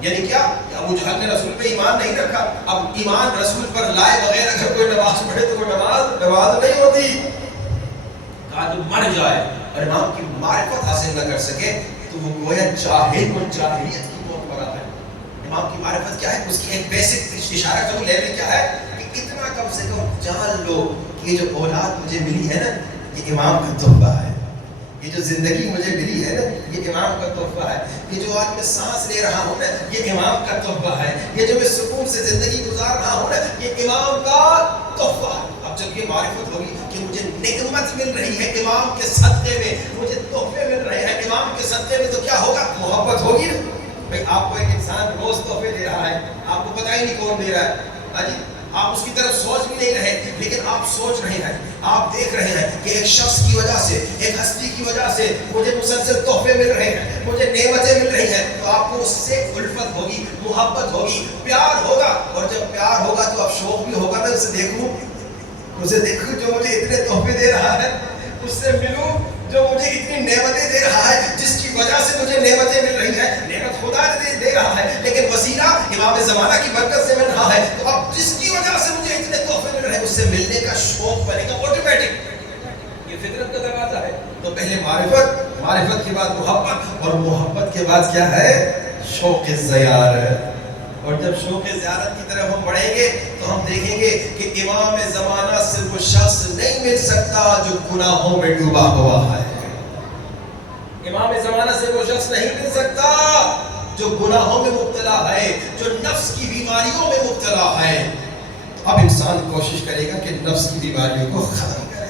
یعنی کیا؟ ابو جہل نے رسول پہ ایمان نہیں رکھا. اب ایمان رسول پر لائے بغیر اگر کوئی نماز پڑھے تو وہ نماز نہیں ہوتی. کہا جو مر جائے اور امام کی معرفت حاصل نہ کر سکے تو وہ گویا جاہل اور جاہلیت کی موت مرا ہے. امام کی معرفت کیا ہے؟ اس کی ایک بیسک اشارہ کروں لیول کیا ہے کہ اتنا کم سے کم جان لو کہ یہ جو اولاد مجھے ملی ہے نا یہ امام کا تحفہ ہے، یہ جو زندگی مجھے ملی ہے نا یہ امام کا تحفہ ہے، یہ جو آج میں سانس لے رہا ہوں نا یہ امام کا تحفہ ہے، یہ جو میں سکون سے زندگی گزار رہا ہوں نا یہ امام کا تحفہ ہے۔ اب جب یہ معرفت ہوگی کہ مجھے نعمت مل رہی ہے امام کے صدقے میں، مجھے تحفے مل رہے ہیں امام کے صدقے میں، تو کیا ہوگا؟ محبت ہوگی نا۔ بھائی آپ کو ایک انسان روز تحفے دے رہا ہے، آپ کو پتہ ہی نہیں کون دے رہا ہے، ہاں جی، آپ اس کی طرف سوچ بھی نہیں رہے، لیکن آپ سوچ رہے ہیں، آپ دیکھ رہے ہیں کہ ایک شخص کی وجہ سے، ایک ہستی کی وجہ سے مجھے مسلسل تحفے مل رہے ہیں، مجھے نعمتیں مل رہی ہیں، تو آپ کو اس سے الفت ہوگی، محبت ہوگی، پیار ہوگا، اور جب پیار ہوگا تو اب شوق بھی ہوگا میں اسے دیکھوں جو مجھے اتنے تحفے دے رہا ہے، اس سے ملوں جو مجھے اتنی نعمتیں دے رہا ہے، جس کی وجہ سے مجھے نعمتیں مل رہی ہیں۔ نعمت خدا دے رہا ہے، لیکن وسیلہ امام زمانہ کی برکت سے مل رہا ہے، تو اب جس کی وجہ سے مجھے اتنے تحفے مل رہے ہیں اس سے ملنے کا شوق بنے گا آٹومیٹک، یہ فطرت کا تقاضا ہے۔ تو پہلے معرفت کے بعد محبت، اور محبت کے بعد کیا ہے؟ شوق زیارت۔ اور جب شوق زیارت کی طرف ہم بڑھیں گے تو ہم دیکھیں گے کہ امام زمانہ سے وہ شخص نہیں مل سکتا جو گناہوں میں ڈوبا ہوا ہے۔ امام زمانہ سے وہ شخص نہیں مل سکتا جو گناہوں میں مبتلا ہے، جو نفس کی بیماریوں میں مبتلا ہے۔ اب انسان کوشش کرے گا کہ نفس کی بیماریوں کو ختم کرے۔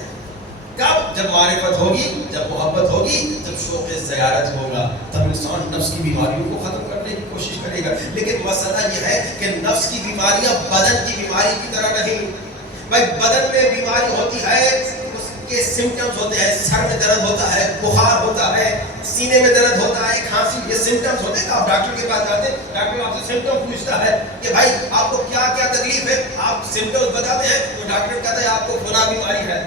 کب؟ جب معرفت ہوگی، جب محبت ہوگی، جب شوق زیارت ہوگا، تب انسان نفس کی بیماریوں کو ختم کرنے کی کوشش کرے گا۔ لیکن مسئلہ یہ ہے کہ نفس کی بیماریاں بدن کی بیماری کی طرح نہیں۔ بھائی بدن میں بیماری ہوتی ہے، اس کے سمٹمز ہوتے ہیں، سر میں درد ہوتا ہے، بخار ہوتا ہے، سینے میں درد ہوتا ہے، کھانسی، یہ سمٹمز ہوتے ہیں۔ آپ ڈاکٹر کے پاس جاتے ہیں، ڈاکٹر آپ سے سمٹم پوچھتا ہے کہ بھائی آپ کو کیا کیا تکلیف ہے، آپ سمٹمز بتاتے ہیں تو ڈاکٹر کہتا ہے آپ کو فلاں بیماری ہے۔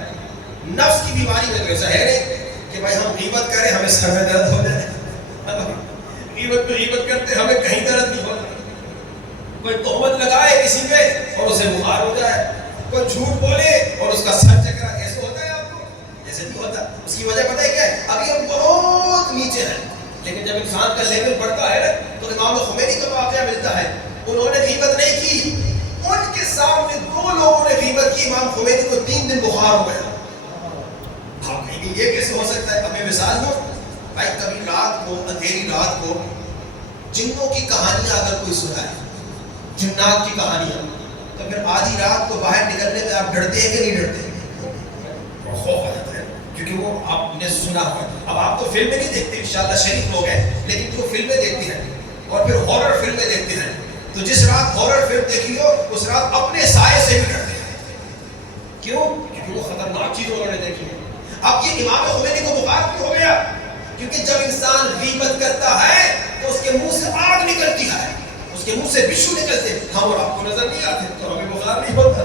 نفس کی بیماری میں تو ایسا ہے نہیں کہ بھائی ہم غیبت کریں ہمیں سر میں درد ہو جائے، غیبت کرتے ہمیں کہیں درد نہیں ہوتا، کوئی تہمت لگائے کسی پہ اور اسے بخار ہو جائے، کوئی جھوٹ بولے اور اس کا سر چکرا، ایسا ہوتا ہے آپ کو؟ ایسے نہیں ہوتا۔ اس کی وجہ پتہ ہے کیا ہے؟ ابھی ہم بہت نیچے ہیں، لیکن جب انسان کا لیول بڑھتا ہے نا تو امام خمینی کا واقعہ ملتا ہے، انہوں نے غیبت نہیں کی، ان کے سامنے 2 لوگوں نے غیبت کی، امام خمینی کو 3 دن بخار ہو گیا۔ آپ کہیں گے یہ کیسے ہو سکتا ہے؟ اب میں مثال دوں، بھائی کبھی رات کو، اندھیری رات کو جنوں کی کہانیاں اگر کوئی سنائے، جنات کی کہانیاں، تو پھر آدھی رات کو باہر نکلنے میں آپ ڈرتے ہیں کہ نہیں ڈرتے؟ خوف آ جاتا ہے کیونکہ وہ آپ نے سنا ہوا۔ اب آپ تو فلمیں نہیں دیکھتے، انشاءاللہ شریف لوگ ہیں، لیکن جو فلمیں دیکھتے ہیں اور پھر ہارر فلمیں دیکھتے ہیں، تو جس رات ہارر فلم دیکھی ہو اس رات اپنے سائے سے بھی ڈرتے ہیں۔ کیوں؟ کیونکہ وہ خطرناک چیز انہوں نے دیکھی ہے۔ اب یہ امام خمینی کو بخار کیوں ہو گیا؟ کیونکہ جب انسان غیبت کرتا ہے تو اس کے منہ سے آگ نکلتی ہے، اس کے منہ سے بشو نکلتے ہیں، ہم اور آپ کو نظر نہیں آتے تو ہمیں بخار نہیں ہوتا۔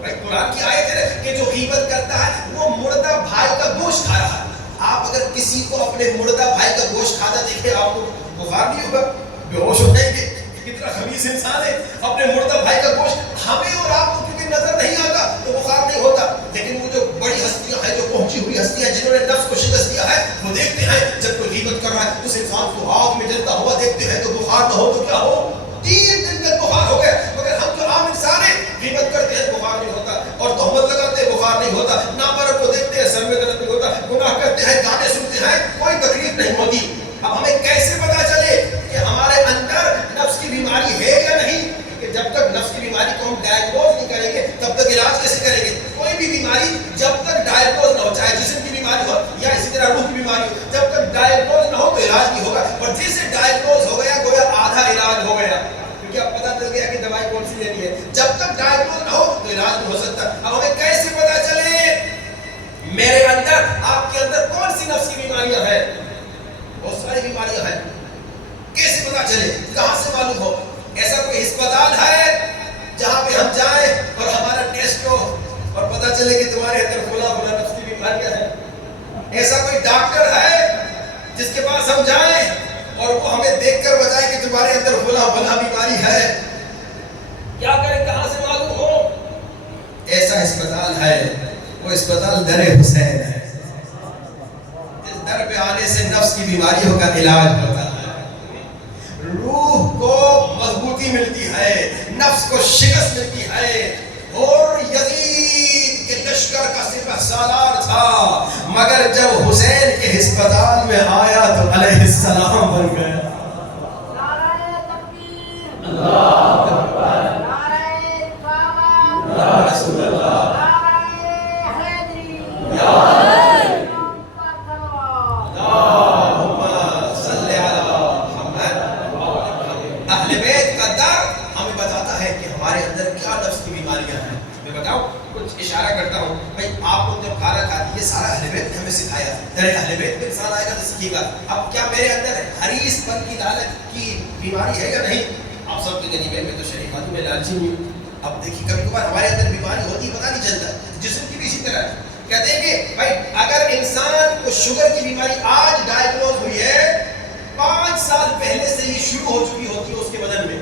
بھائی قرآن کی آیت ہے کہ جو غیبت کرتا ہے وہ مردہ بھائی کا گوشت کھا رہا ہے۔ آپ اگر کسی کو اپنے مردہ بھائی کا گوشت کھاتا دیکھیں آپ کو بخار نہیں ہوگا، بے ہوش ہو جائیں گے، کتنا خبیث انسان ہے، اپنے مردہ بھائی کا گوشت۔ ہمیں اور آپ کو کیونکہ نظر نہیں آتا تو بخار نہیں ہوتا، لیکن وہ جو بڑی ہستیاں ہیں، جو پہنچی ہوئی ہستیاں جنہوں نے نفس کو شکست دیا ہے، وہ دیکھتے ہیں جب کوئی غیبت کر رہا ہے اس انسان کو آگ میں جلتا ہوا دیکھتے ہیں تو بخار نہ ہو تو کیا ہو؟ 3 دن تک بخار ہو گئے۔ مگر ہم جو عام انسان ہیں غیبت کرتے ہیں بخار نہیں ہوتا، اور تہمت لگاتے ہیں بخار نہیں ہوتا، نامرد کو دیکھتے ہیں سر میں درد نہیں ہوتا، گناہ کرتے ہیں گانے سنتے ہیں کوئی تکلیف نہیں ہوتی۔ اب ہمیں کیسے پتا چلے کہ ہمارے اندر نفس کی بیماری ہے یا نہیں؟ کہ جب تک نفس کی بیماری کو ہم ڈائگنوز نہیں کریں گے تب تک علاج کیسے کریں گے؟ کوئی بھی بیماری جب تک ڈائگنوز نہ ہو، چاہے جسم کی بیماری ہو یا اسی طرح روح کی بیماری ہو، جب تک ڈائگنوز نہ ہو تو علاج نہیں ہوگا، اور جسے ڈائگنوز ہو گیا گویا آدھا علاج ہو گیا، کیونکہ اب پتہ چل گیا کہ دوائی کون سی لینی ہے۔ جب تک ڈائگنوز نہ ہو تو علاج نہیں ہو سکتا۔ اب ہمیں کیسے پتہ چلے میرے اندر، آپ کے اندر کون سی نفس کی بیماریاں ہیں؟ بہت ساری بیماریاں ہیں، کیسے پتہ چلے؟ کہاں سے معلوم ہو؟ ایسا کوئی ہسپتال ہے جہاں پہ ہم جائیں اور ہمارا ٹیسٹ ہو اور پتہ چلے کہ تمہارے اندر فلاں فلاں نفس کی بیماریاں ہیں؟ ایسا کوئی ڈاکٹر ہے جس کے پاس ہم جائیں اور وہ ہمیں دیکھ کر بتائے کہ تمہارے اندر فلاں فلاں بیماری ہے؟ کیا کریں، کہاں سے معلوم ہو؟ ایسا ہسپتال ہے، وہ ہسپتال در حسین ہے، جس در پہ آنے سے نفس کی بیماریوں کا علاج ہوتا ہے، روح کو مضبوط نابودی ملتی ہے، نفس کو شکست ملتی ہے. اور یزید کے لشکر کا سپہ سالار تھا، مگر جب حسین کے ہسپتال میں آیا تو علیہ السلام بن گیا. نعرہ تکبیر، اللہ اکبر، نعرہ رسالت، یا رسول اللہ، نعرہ حیدری، یا امام کا صلوات. اللہم صلی علی محمد. اہل بیت کا درد ہمیں بتاتا ہے کہ ہمارے اندر کیا نفس کی بیماریاں ہیں. میں بتاؤں، کچھ اشارہ کرتا ہوں. بھائی آپ لوگ جب کھانا کھاتے ہیں، یہ سارا اہل بیت نے ہمیں سکھایا. ارے اہل بیت میں انسان آئے گا تو سیکھے گا. اب کیا میرے اندر حریص پن کی لالچ کی بیماری ہے یا نہیں؟ آپ سب کے غریب میں تو شریف آدمی میں لالچی نہیں ہوں. اب دیکھیے کبھی کبھار ہمارے اندر بیماری ہوتی ہے، پتہ نہیں چلتا. جسم کی بھی اسی طرح ہے. کہتے ہیں کہ بھائی اگر انسان کو شوگر کی بیماری آج ڈائیگنوز ہوئی ہے، 5 سال پہلے سے یہ شروع ہو چکی ہوتی ہے اس کے بدن میں،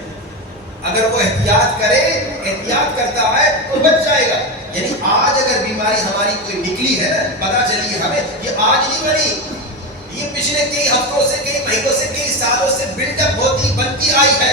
اگر وہ احتیاط کرے، احتیاط کرتا ہے تو بچ جائے گا. یعنی آج اگر بیماری ہماری کوئی نکلی ہے نا، پتا چلی ہمیں، یہ آج نہیں بنی، یہ پچھلے کئی ہفتوں سے، کئی مہینوں سے، کئی سالوں سے بلڈ اپ ہوتی بنتی آئی ہے.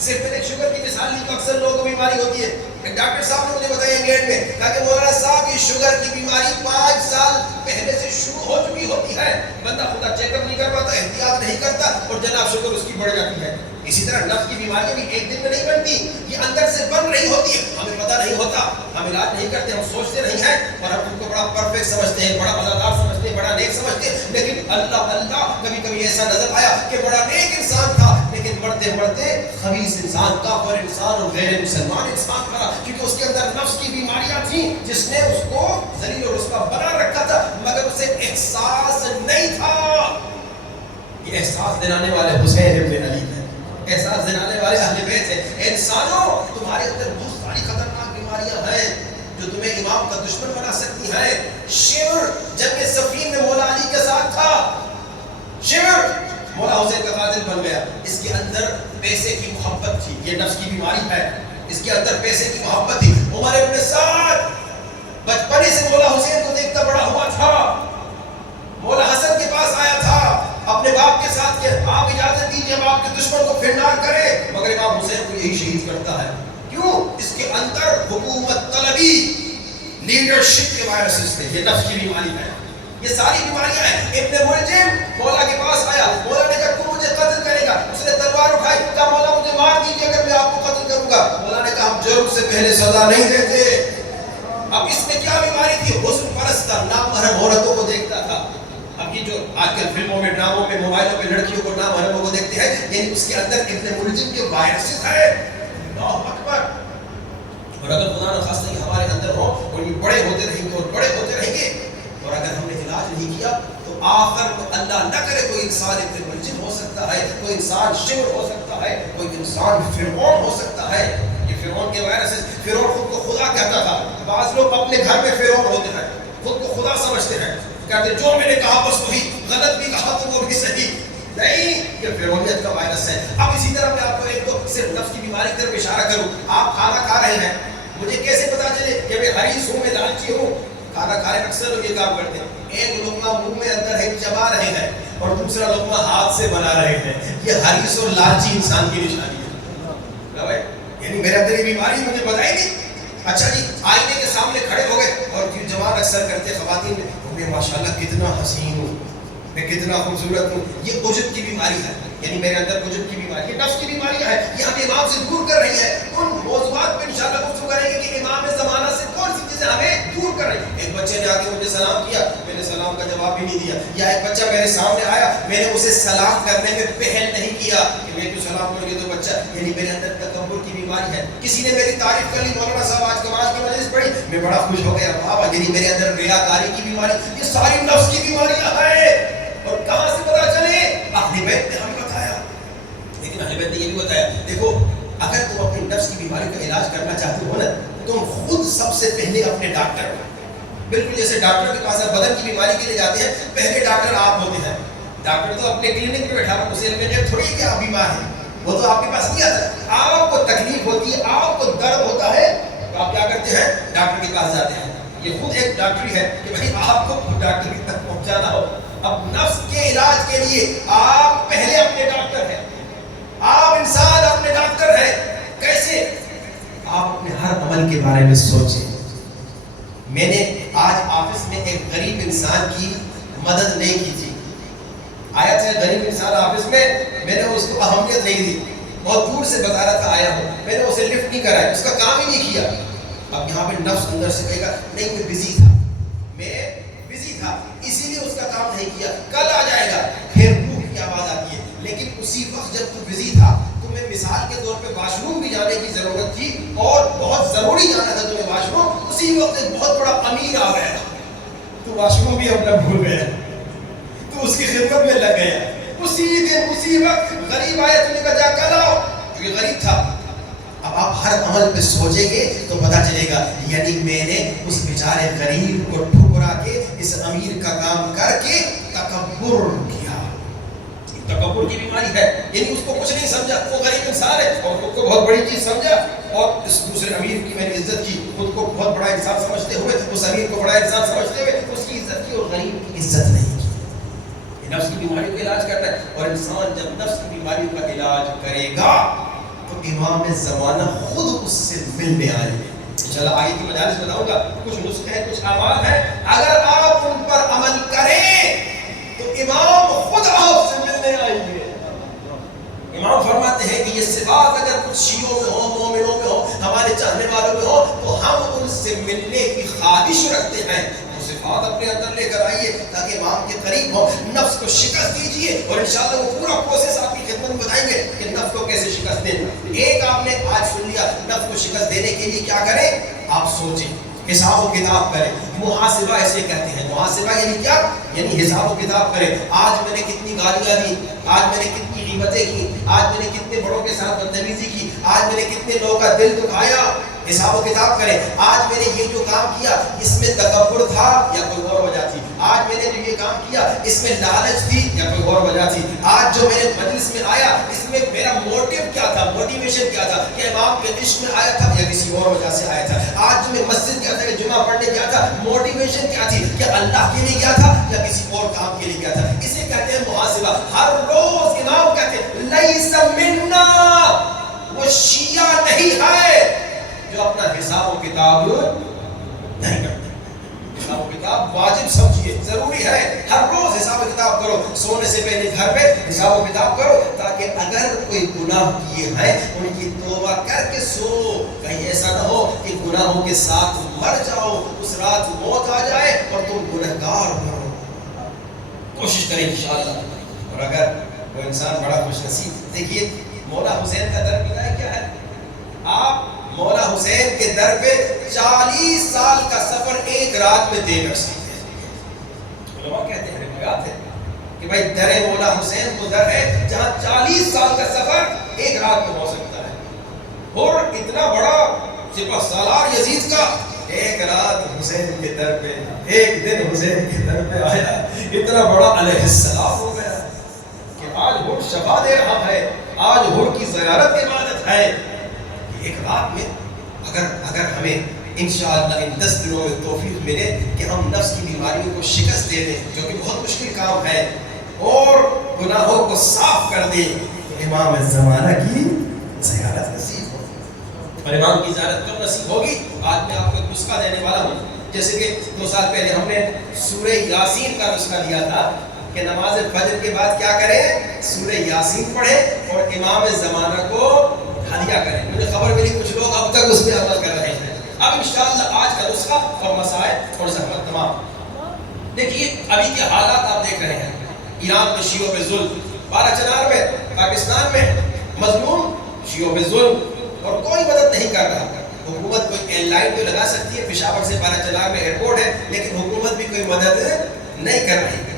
صرف میں نے شوگر کی مثال لی تو اکثر لوگوں کو بیماری ہوتی ہے. ایک ڈاکٹر صاحب نے مجھے بتایا انگلینڈ میں، کہا کہ مولانا صاحب یہ شوگر کی بیماری 5 سال پہلے سے شروع ہو چکی ہوتی ہے. بندہ خدا چیک اپ نہیں کر پاتا، احتیاط نہیں کرتا، اور جناب شوگر اس کی بڑھ جاتی ہے. اسی طرح نفس کی بیماریاں بھی ایک دن میں نہیں بنتی، یہ اندر سے بن رہی ہوتی ہے، ہمیں پتہ نہیں ہوتا، ہم علاج نہیں کرتے، ہم سوچتے نہیں ہیں، اور ہم خود کو بڑا پرفیکٹ سمجھتے ہیں، بڑا مزادار سمجھتے ہیں، بڑا نیک سمجھتے ہیں. لیکن اللہ کبھی کبھی ایسا نظر آیا کہ بڑا نیک انسان تھا، لیکن بڑھتے بڑھتے خبیث انسان، کافر انسان اور غیر مسلمان انسان بنا، کیونکہ اس کے اندر نفس کی بیماریاں تھیں جس نے اس کو ذلیل اور رسوا بنا رکھا تھا، مگر اسے احساس نہیں تھا. یہ احساس دلانے والے حسین ابن علی ہیں، احساس دلانے والے اہل بیت ہیں. انسانوں، تمہارے اندر بہت ساری خطرناک بیماریاں ہیں جو تمہیں امام کا دشمن بنا سکتی ہیں. شمر جنگ صفین میں مولا علی کے ساتھ تھا، شمر مولا حسین کا قاتل بن گیا. اس کے اندر پیسے کی محبت تھی، یہ نفس کی بیماری ہے. اس کے اندر پیسے کی محبت تھی. عمر ابن سعد بچپنے سے مولا حسین کو دیکھتا بڑا ہوا تھا، مولا حسن کے پاس آیا تھا اپنے باپ کے ساتھ کہ آپ اجازت دیجیے ہم آپ کے دشمن کو پھرنار کریں، مگر امام حسین کو یہی شہید کرتا ہے. کیوں؟ اس کے اندر حکومت طلبی، لیڈرشپ کے وائرسز تھے. یہ نفس کی بیماری ہے، یہ ساری بیماریاں ہیں. ابن ملجم مولا کے پاس آیا، مولا نے کہا تو مجھے قتل کرے گا، اس نے تلوار اٹھائی، کہا مولا مجھے مار دیجیے اگر میں آپ کو قتل کروں گا. مولا نے کہا ہم جرم سے پہلے سزا نہیں دیتے. اب اس میں کیا بیماری تھی؟ حسن پرست تھا، نامحرم عورتوں کو دیکھتا تھا. اب یہ جو آج کل فلموں میں، ڈراموں میں، موبائلوں پہ لڑکیوں کو نامحرموں کو دیکھتے ہیں، یعنی اس کے اندر ابن ملجم کے وائرسز ہیں. اللہ اکبر. اور اگر خدا نہ خواستہ یہ ہمارے اندر ہو اور یہ بڑے ہوتے رہیں گے اور بڑے ہوتے رہیں گے، اور اگر ہم نے علاج نہیں کیا تو آخر میں اللہ نہ کرے کوئی انسان ابن ملجم ہو سکتا ہے، کوئی انسان شمر ہو سکتا ہے، کوئی انسان فرعون ہو سکتا ہے. یہ فرعون کے وائرسز. فرعون خود کو خدا کہتا تھا. بعض لوگ اپنے گھر میں فرعون ہوتے ہیں، خود کو خدا سمجھتے ہیں، کہتے جو میں نے کہا بس وہی، غلط بھی کہا تو وہ بھی صحیح. نہیں، یہ فرعونیت کا وائرس ہے. اب اسی طرح میں آپ کو ایک تو صرف نفس کی بیماری کی طرف اشارہ کروں. آپ کھانا کھا رہے ہیں، مجھے کیسے پتا چلے کہ میں حریص ہوں، میں لالچی ہوں؟ کھانا کھا رہے ہیں، اکثر لوگ یہ کام کرتے ہیں، ایک لقمہ منہ میں اندر ہے چبا رہے ہیں اور دوسرا لقمہ ہاتھ سے بنا رہے ہیں. یہ حریص اور لالچی انسان کی نشانی ہے. یعنی میرے اندر یہ بیماری مجھے بتائی نہیں. اچھا جی، آئینے کے سامنے کھڑے ہو گئے اور جوان اکثر کرتے خواتین میں ماشاءاللہ کتنا حسین ہوں، میں کتنا خوبصورت ہوں. یہ عجب کی بیماری ہے، یعنی میرے اندر عجب کی بیماری، یہ نفس کی بیماری ہے. یہ ہمیں امام سے دور کر رہی ہے. ان موضوعات پہ انشاءاللہ گفتگو کریں گے کہ امام زمانہ سے کون سی چیزیں ہمیں دور کر رہی ہیں. ایک بچے نے آ کے مجھے سلام کیا، میں نے سلام کا جواب بھی نہیں دیا. یا ایک بچہ میرے سامنے آیا، میں نے اسے سلام کرنے میں پہل نہیں کیا کہ میں کیوں سلام کروں، یہ تو بچہ. یعنی میرے اندر تکبر کی بیماری ہے. کسی نے میری تعریف کر لی، مولانا صاحب آج کمال کی مجلس پڑھی، میں بڑا خوش ہو گیا، واہ. یعنی میرے اندر ریاکاری کی بیماری. یہ ساری نفس کی بیماریاں ہیں. اور کہاں سے پتا چلے؟ اہل بیت نے ہمیں بتایا. لیکن اہل بیت نے یہ بھی بتایا، دیکھو اگر تم اپنی نفس کی بیماری کا علاج کرنا چاہتے ہو نا، تم خود سب سے پہلے اپنے ڈاکٹر ہو. بالکل جیسے ڈاکٹر کے پاس بدن کی بیماری کے لیے جاتے ہیں، پہلے ڈاکٹر آپ ہوتے ہیں. ڈاکٹر تو اپنے کلینک میں بیٹھا ہوا، اسے میں تھوڑی کہ آپ بیمار ہیں، وہ تو آپ کے پاس نہیں آتا. آپ کو تکلیف ہوتی ہے، آپ کو درد ہوتا ہے، تو آپ کیا کرتے ہیں؟ ڈاکٹر کے پاس جاتے ہیں. یہ خود ایک ڈاکٹری ہے کہ بھائی آپ کو ڈاکٹر تک پہنچانا ہو. اب نفس کے علاج کے لیے آپ پہلے اپنے ڈاکٹر ہیں. آپ انسان، اپنے ڈاکٹر ہیں، کیسے آپ اپنے ہر عمل کے بارے میں سوچیں. میں نے آج آفس میں ایک غریب انسان کی مدد نہیں کی تھی. آیا تھا غریب انسان آفس میں نے اس کو اہمیت نہیں دی، بہت دور سے بتا رہا تھا آیا ہوں، میں نے اسے لفٹ نہیں کرایا، اس کا کام ہی نہیں کیا. اب یہاں پہ نفس اندر سے کہے گا نہیں میں بزی تھا اسی لیے اس کا کام نہیں کیا، کل آ جائے گا. پھر روح کی آواز آتی ہے لیکن اسی وقت جب تو بزی تھا، تمہیں مثال کے طور پہ واش روم بھی جانے کی ضرورت تھی اور بہت ضروری جانا تھا تمہیں واش روم، اسی وقت ایک بہت بڑا امیر آ گیا تو واش روم بھی اپنا بھول گیا، تو اس کی خدمت میں لگ گیا. اسی دن اسی وقت غریب آیا، تم نے کہا جا کل آؤ، کیونکہ غریب تھا. اب آپ ہر عمل پہ سوچیں گے تو پتا چلے گا یعنی میں نے اس بیچارے غریب کو ٹھکرا کے اس امیر کا کام کر کے تکبر کیا. تکبر کی بیماری ہے، یعنی اس کو کچھ نہیں سمجھا، وہ غریب انسان ہے اور خود کو بہت بڑی چیز سمجھا اور اس دوسرے امیر کی میں نے عزت کی، خود کو بہت بڑا انسان سمجھتے ہوئے اس امیر کو بڑا انسان سمجھتے ہوئے اس کی عزت کی اور غریب کی عزت نہیں کی. یہ نفس کی بیماریوں کا علاج کرتا ہے، اور انسان جب نفس کی بیماریوں کا علاج کرے گا تو امام زمانہ خود اس سے ملنے آئے گے. انشاءاللہ آگے کی مجالس بتاؤں گا، کچھ نسخے ہیں، کچھ اعمال ہیں، اگر آپ ان پر عمل کریں تو امام خود آپ سے ملنے آئیں گے. امام فرماتے ہیں کہ یہ صفات اگر کچھ شیعوں میں ہوں، مومنوں میں ہوں، ہمارے چاہنے والوں میں ہوں تو ہم ان سے ملنے کی خواہش رکھتے ہیں. صفات اپنے اندر لے کر آئیے تاکہ امام کے قریب ہو. نفس کو شکست دیجیے اور انشاءاللہ وہ پورا پروسیس آپ کی خدمت میں بتائیں گے کہ نفس کو کیسے شکست دیں. ایک آپ نے آج سن لیا، نفس کو شکست دینے کے لیے کیا کریں؟ آپ سوچیں، حساب و کتاب کریں. محاسبہ ایسے کہتے ہیں. محاسبہ یعنی کیا؟ یعنی حساب و کتاب کریں. آج میں نے کتنی گالیاں دی، آج میں نے کتنی غیبتیں کی، آج میں نے کتنے بڑوں کے ساتھ بدتمیزی کی، آج میں نے کتنے لوگوں کا دل دکھایا. حساب و کتاب کریں. آج میں نے یہ جو کام کیا اس میں تکبر تھا یا کوئی اور وجہ تھی؟ آج میں نے جو یہ کام کیا اس میں لالچ تھی یا کوئی اور وجہ تھی؟ آج جو میں نے مجلس میں آیا اس میں میرا موٹیو کیا تھا، موٹیویشن کیا تھا؟ کہ امام کے عشق میں آیا تھا یا کسی اور وجہ سے آیا تھا؟ آج جو میں مسجد گیا تھا کہ جمعہ پڑھنے گیا تھا، موٹیویشن کیا تھی؟ کہ اللہ کے لیے گیا تھا یا کسی اور کام کے لیے گیا تھا؟ اسے کہتے ہیں محاسبہ. ہر روز امام کہتے ہیں لیس منا، وہ شیعہ نہیں ہے جو اپنا حساب و کتاب نہیں کرتا. حساب و کتاب واجب سمجھیے، ضروری ہے. ہر روز حساب و کتاب کرو، سونے سے پہلے گھر پہ حساب و کتاب کرو تاکہ اگر کوئی گناہ کیے ہیں ان کی توبہ کر کے سو. کہیں ایسا نہ ہو کہ گناہوں کے ساتھ مر جاؤ، اس رات موت آ جائے اور تم گنہگار بنو. کوشش کریں انشاءاللہ. اور اگر وہ انسان بڑا خوش نصیب، دیکھیے مولا حسین کا در بدائی کیا ہے. آپ مولا حسین کے در پہ 40 سال کا سفر ایک رات میں طے کر سکتے ہیں. علماء کہتے ہیں، روایات ہے کہ بھائی در مولا حسین وہ در ہے جہاں 40 سال کا سفر ایک رات میں ہو سکتا ہے. اور اتنا بڑا سپہ سالار یزید کا ایک رات حسین کے در پہ، ایک دن حسین کے در پہ آیا، اتنا بڑا علیہ السلام ہو گیا کہ آج وہ شفا دے رہا ہے، آج وہ کی زیارت کی عبادت ہے. ایک رات میں اگر ہمیں انشاءاللہ ان 10 دنوں میں توفیق ملے کہ ہم نفس کی بیماریوں کو شکست دے دیں، جو کہ بہت مشکل کام ہے، اور گناہوں کو صاف کر دیں، تو امام زمانہ کی زیارت نصیب ہوگی. اور امام کی زیارت کب نصیب ہوگی؟ آج میں آپ کو ایک نسخہ دینے والا ہوں. جیسے کہ 2 سال پہلے ہم نے سورہ یاسین کا نسخہ دیا تھا کہ نماز فجر کے بعد کیا کریں؟ سورہ یاسین پڑھیں اور امام زمانہ کو ہدیہ کریں. مجھے خبر ملی کچھ لوگ اب تک اس پہ عمل کر رہے ہیں. اب انشاءاللہ آج کا نسخہ اور مسائل اور زحمت تمام. دیکھیے ابھی کے حالات آپ دیکھ رہے ہیں. ایران میں شیعوں پہ ظلم، بارہ چنار میں، پاکستان میں مظلوم شیعوں پہ ظلم، اور کوئی مدد نہیں کر رہا. حکومت کوئی ایئر لائن تو لگا سکتی ہے، پشاور سے بارہ چنار میں ایئرپورٹ ہے، لیکن حکومت بھی کوئی مدد نہیں کر رہی.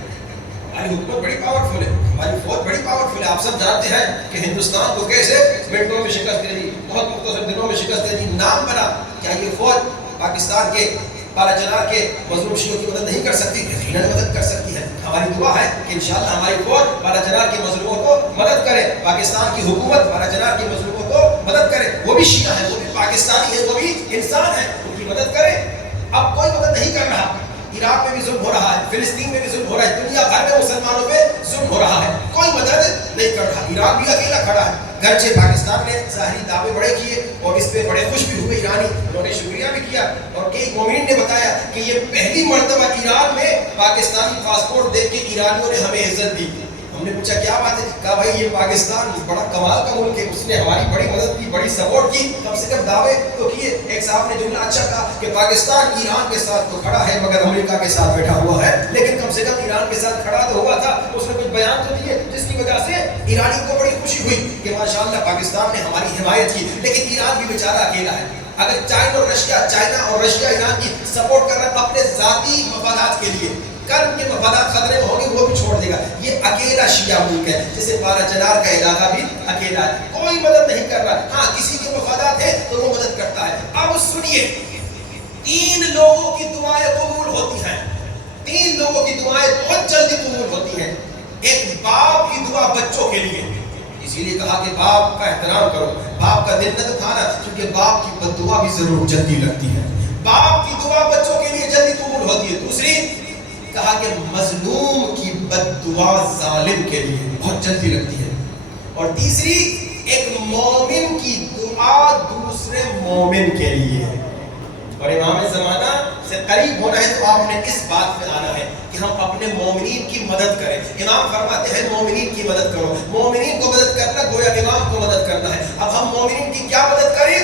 ہماری حکومت بڑی پاورفل ہے، ہماری فوج بڑی پاورفل ہے. آپ سب جانتے ہیں کہ ہندوستان کو کیسے منٹوں میں شکست دے دی، بہت مختصر دنوں میں شکست دے دی، نام بنا. کیا یہ فوج پاکستان کے بالا چنار کے مظلوم شیعوں کی مدد نہیں کر سکتی؟ یقیناً مدد کر سکتی ہے. ہماری دعا ہے کہ انشاءاللہ ہماری فوج بالا چنار کے مظلوموں کو مدد کرے، پاکستان کی حکومت بالا چنار کے مظلوموں کو مدد کرے. وہ بھی شیعہ ہیں، وہ بھی پاکستانی ہیں، وہ بھی انسان ہیں، ان کی مدد کرے. اب کوئی مدد نہیں کر رہا. عراق میں بھی ظلم ہو رہا ہے، فلسطین میں بھی ظلم ہو رہا ہے، دنیا بھر میں مسلمانوں پہ ظلم ہو رہا ہے، کوئی مدد نہیں کر رہا. ایران بھی اکیلا کھڑا ہے. گرچہ پاکستان نے ظاہری دعوے بڑے کیے اور اس پہ بڑے خوش بھی ہوئے ایرانی، انہوں نے شکریہ بھی کیا، اور کئی مومنین نے بتایا کہ یہ پہلی مرتبہ ایران میں پاکستانی پاسپورٹ دیکھ کے ایرانیوں نے ہمیں عزت دی۔ ہم نے پوچھا کیا بات ہے؟ کہا بھائی یہ پاکستان بڑا کمال کا ملک ہے، اس نے ہماری بڑی مدد کی، بڑی سپورٹ کی، کم سے کم دعوے تو کیے۔ ایک صاحب نے جملہ اچھا کہا کہ پاکستان ایران کے ساتھ تو کھڑا ہے مگر امریکہ کے ساتھ بیٹھا ہوا ہے، لیکن کم سے کم ایران کے ساتھ کھڑا تو ہوا تھا۔ اس نے کچھ بیان تو دیے جس کی وجہ سے ایرانی کو بڑی خوشی ہوئی کہ ماشاءاللہ پاکستان نے ہماری حمایت کی، لیکن ایران بھی بیچارہ اکیلا ہے۔ اگر چائنا اور رشیا ایران کی سپورٹ کر رہا ہے اپنے ذاتی مفادات کے لیے، کل کے مفادات خطرے میں ہوں گے وہ بھی چھوڑ دے گا۔ یہ اکیلا شیعہ ملک ہے، جیسے بارہ چنار کا علاقہ بھی اکیلا ہے، کوئی مدد نہیں کر رہا ہے۔ ہاں کسی کے مفادات ہیں تو وہ مدد کرتا ہے۔ اب سنیے، 3 لوگوں کی دعائیں قبول ہوتی ہیں، 3 لوگوں کی دعائیں بہت جلدی قبول ہوتی ہیں۔ ایک باپ کی دعا بچوں کے لیے، اسی لیے کہا کہ باپ کا احترام کرو، باپ کا دل نہ دکھانا، کیونکہ باپ کی بد دعا بھی ضرور جلدی لگتی ہے۔ باپ کی دعا بچوں کے لیے جلدی قبول ہوتی ہے۔ دوسری کہا کہ مظلوم کی بد دعا ظالم کے لیے بہت جلدی لگتی ہے۔ اور تیسری ایک مومن کی دعا دوسرے مومن کے لیے۔ اور امام زمانہ سے قریب ہونا ہے تو آپ نے اس بات پہ آنا ہے کہ ہم اپنے مومنین کی مدد کریں۔ امام فرماتے ہیں مومنین کی مدد کرو، مومنین کو مدد کرنا گویا امام کو مدد کرنا ہے۔ اب ہم مومنین کی کیا مدد کریں؟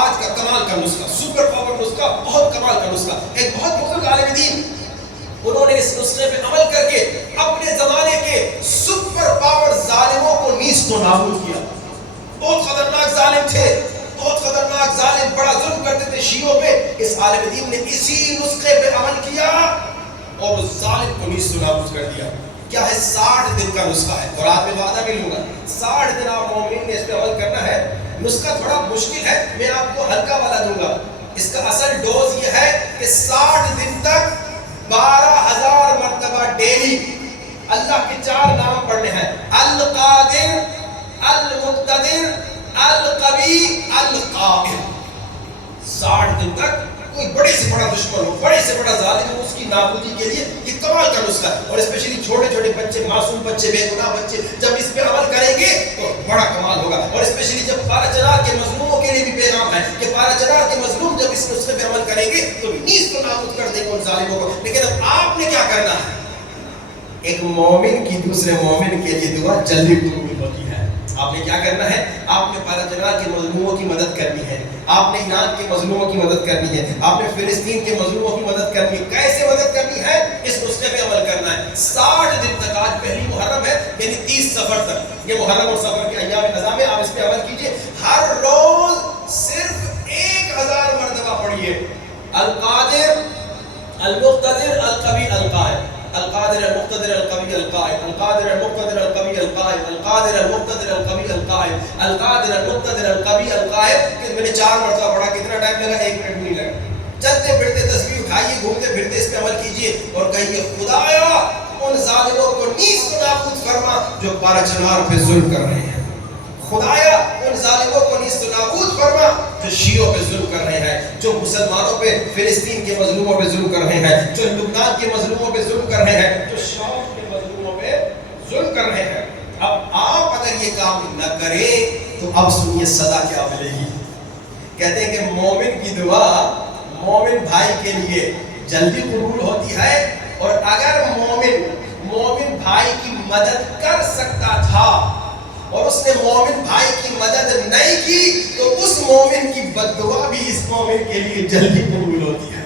آج کا کمال کا نسخہ، سپر پاور نسخہ، بہت کمال کا نسخہ۔ ایک بہت بزرگ عالم دین، انہوں نے اس نسخے پہ عمل کر کے اپنے زمانے کے سپر پاور ظالموں کو نیست و نابود کیا۔ بہت خطرناک ظالم تھے، بہت خطرناک ظالم، بڑا ظلم کرتے تھے شیعوں پہ۔ اس عالم دین نے اسی نسخے پہ عمل کیا اور اس ظالم کو نیست و نابود کر دیا۔ کیا ہے؟ 60 دن کا نسخہ ہے، اور آپ میں وعدہ بھی لوں گا 60 دن آپ مومنین نے اس پہ عمل کرنا ہے۔ نسخہ تھوڑا مشکل ہے، میں آپ کو ہلکا والا دوں گا۔ اس کا اصل ڈوز یہ ہے کہ 60 دن تک 12,000 مرتبہ ڈیلی اللہ کے 4 نام پڑھنے ہیں: القادر، المقتدر، القوی، القاہر۔ 60 دن تک کوئی بڑے سے بڑا دشمن ہو، بڑے سے بڑا ظالم ہو، اس کی نابودی کے لیے یہ کمال کا نسخہ ہے۔ اور اسپیشلی چھوٹے چھوٹے بچے، معصوم بچے، بے گناہ بچے جب اس پہ عمل کریں گے تو بڑا کمال ہوگا۔ اور اسپیشلی جب پارہ چنار کے مظلوموں کے لیے بھی پیغام ہے کہ پارہ چنار کے مظلوم جب اس نسخے پہ عمل کریں گے تو نیست و نابود کر دیں گے ان ظالموں کو۔ لیکن اب آپ نے کیا کرنا ہے؟ ایک مومن کی دوسرے مومن کے لیے دعا جلدی قبول ہوتی ہے۔ آپ نے کیا کرنا ہے؟ آپ نے پارہ چنار کے مظلوموں کی مدد کرنی ہے، آپ نے ایران کے مظلوموں کی مدد کرنی ہے، آپ نے فلسطین کے مظلوموں کی مدد کرنی ہے۔ کیسے مدد کرنی ہے؟ اس نسخے پہ عمل کرنا ہے۔ 60 دن تک، آج پہلی محرم ہے یعنی 30 صفر تک، یہ محرم اور صفر کے ایام نظام ہے، آپ اس پہ عمل کیجئے۔ ہر روز صرف 1000 مرتبہ پڑھیے: القادر، المقتدر، القوی، القاہر، القادر، المقتدر، القوی، القاہر، القادر، المقتدر، القوی، القاہر، القادر، المقتدر، القوی، القاہر، القادر، المقتدر، القوی، القاہر۔ کہ میں نے 4 مرتبہ پڑھا، کتنا ٹائم لگا؟ 1 منٹ بھی نہیں لگا۔ چلتے پھرتے تسبیح اٹھائیے، گھومتے پھرتے اس پہ عمل کیجئے اور کہیے خدایا ان ظالموں کو نیست و نابود فرما جو پارہ چنار پہ ظلم کر رہے ہیں، خدایا ان ظالموں کو نیست و نابود فرما جو شیعوں پہ ظلم کر رہے ہیں، جو مسلمانوں پہ، فلسطین کے مظلوموں پہ ظلم کر رہے ہیں، جو لبنان کے مظلوموں پہ ظلم کر رہے ہیں، جو شام کے مظلوموں پہ ظلم کر رہے ہیں۔ اب آپ اگر یہ کام نہ کریں تو اب سنیے سزا کیا ملے گی۔ کہتے ہیں کہ مومن کی دعا مومن بھائی کے لیے جلدی قبول ہوتی ہے، اور اگر مومن بھائی کی مدد کر سکتا تھا اور اس نے مومن بھائی کی مدد نہیں کی تو اس مومن کی بد دعا بھی اس مومن کے لیے جلدی قبول ہوتی ہے۔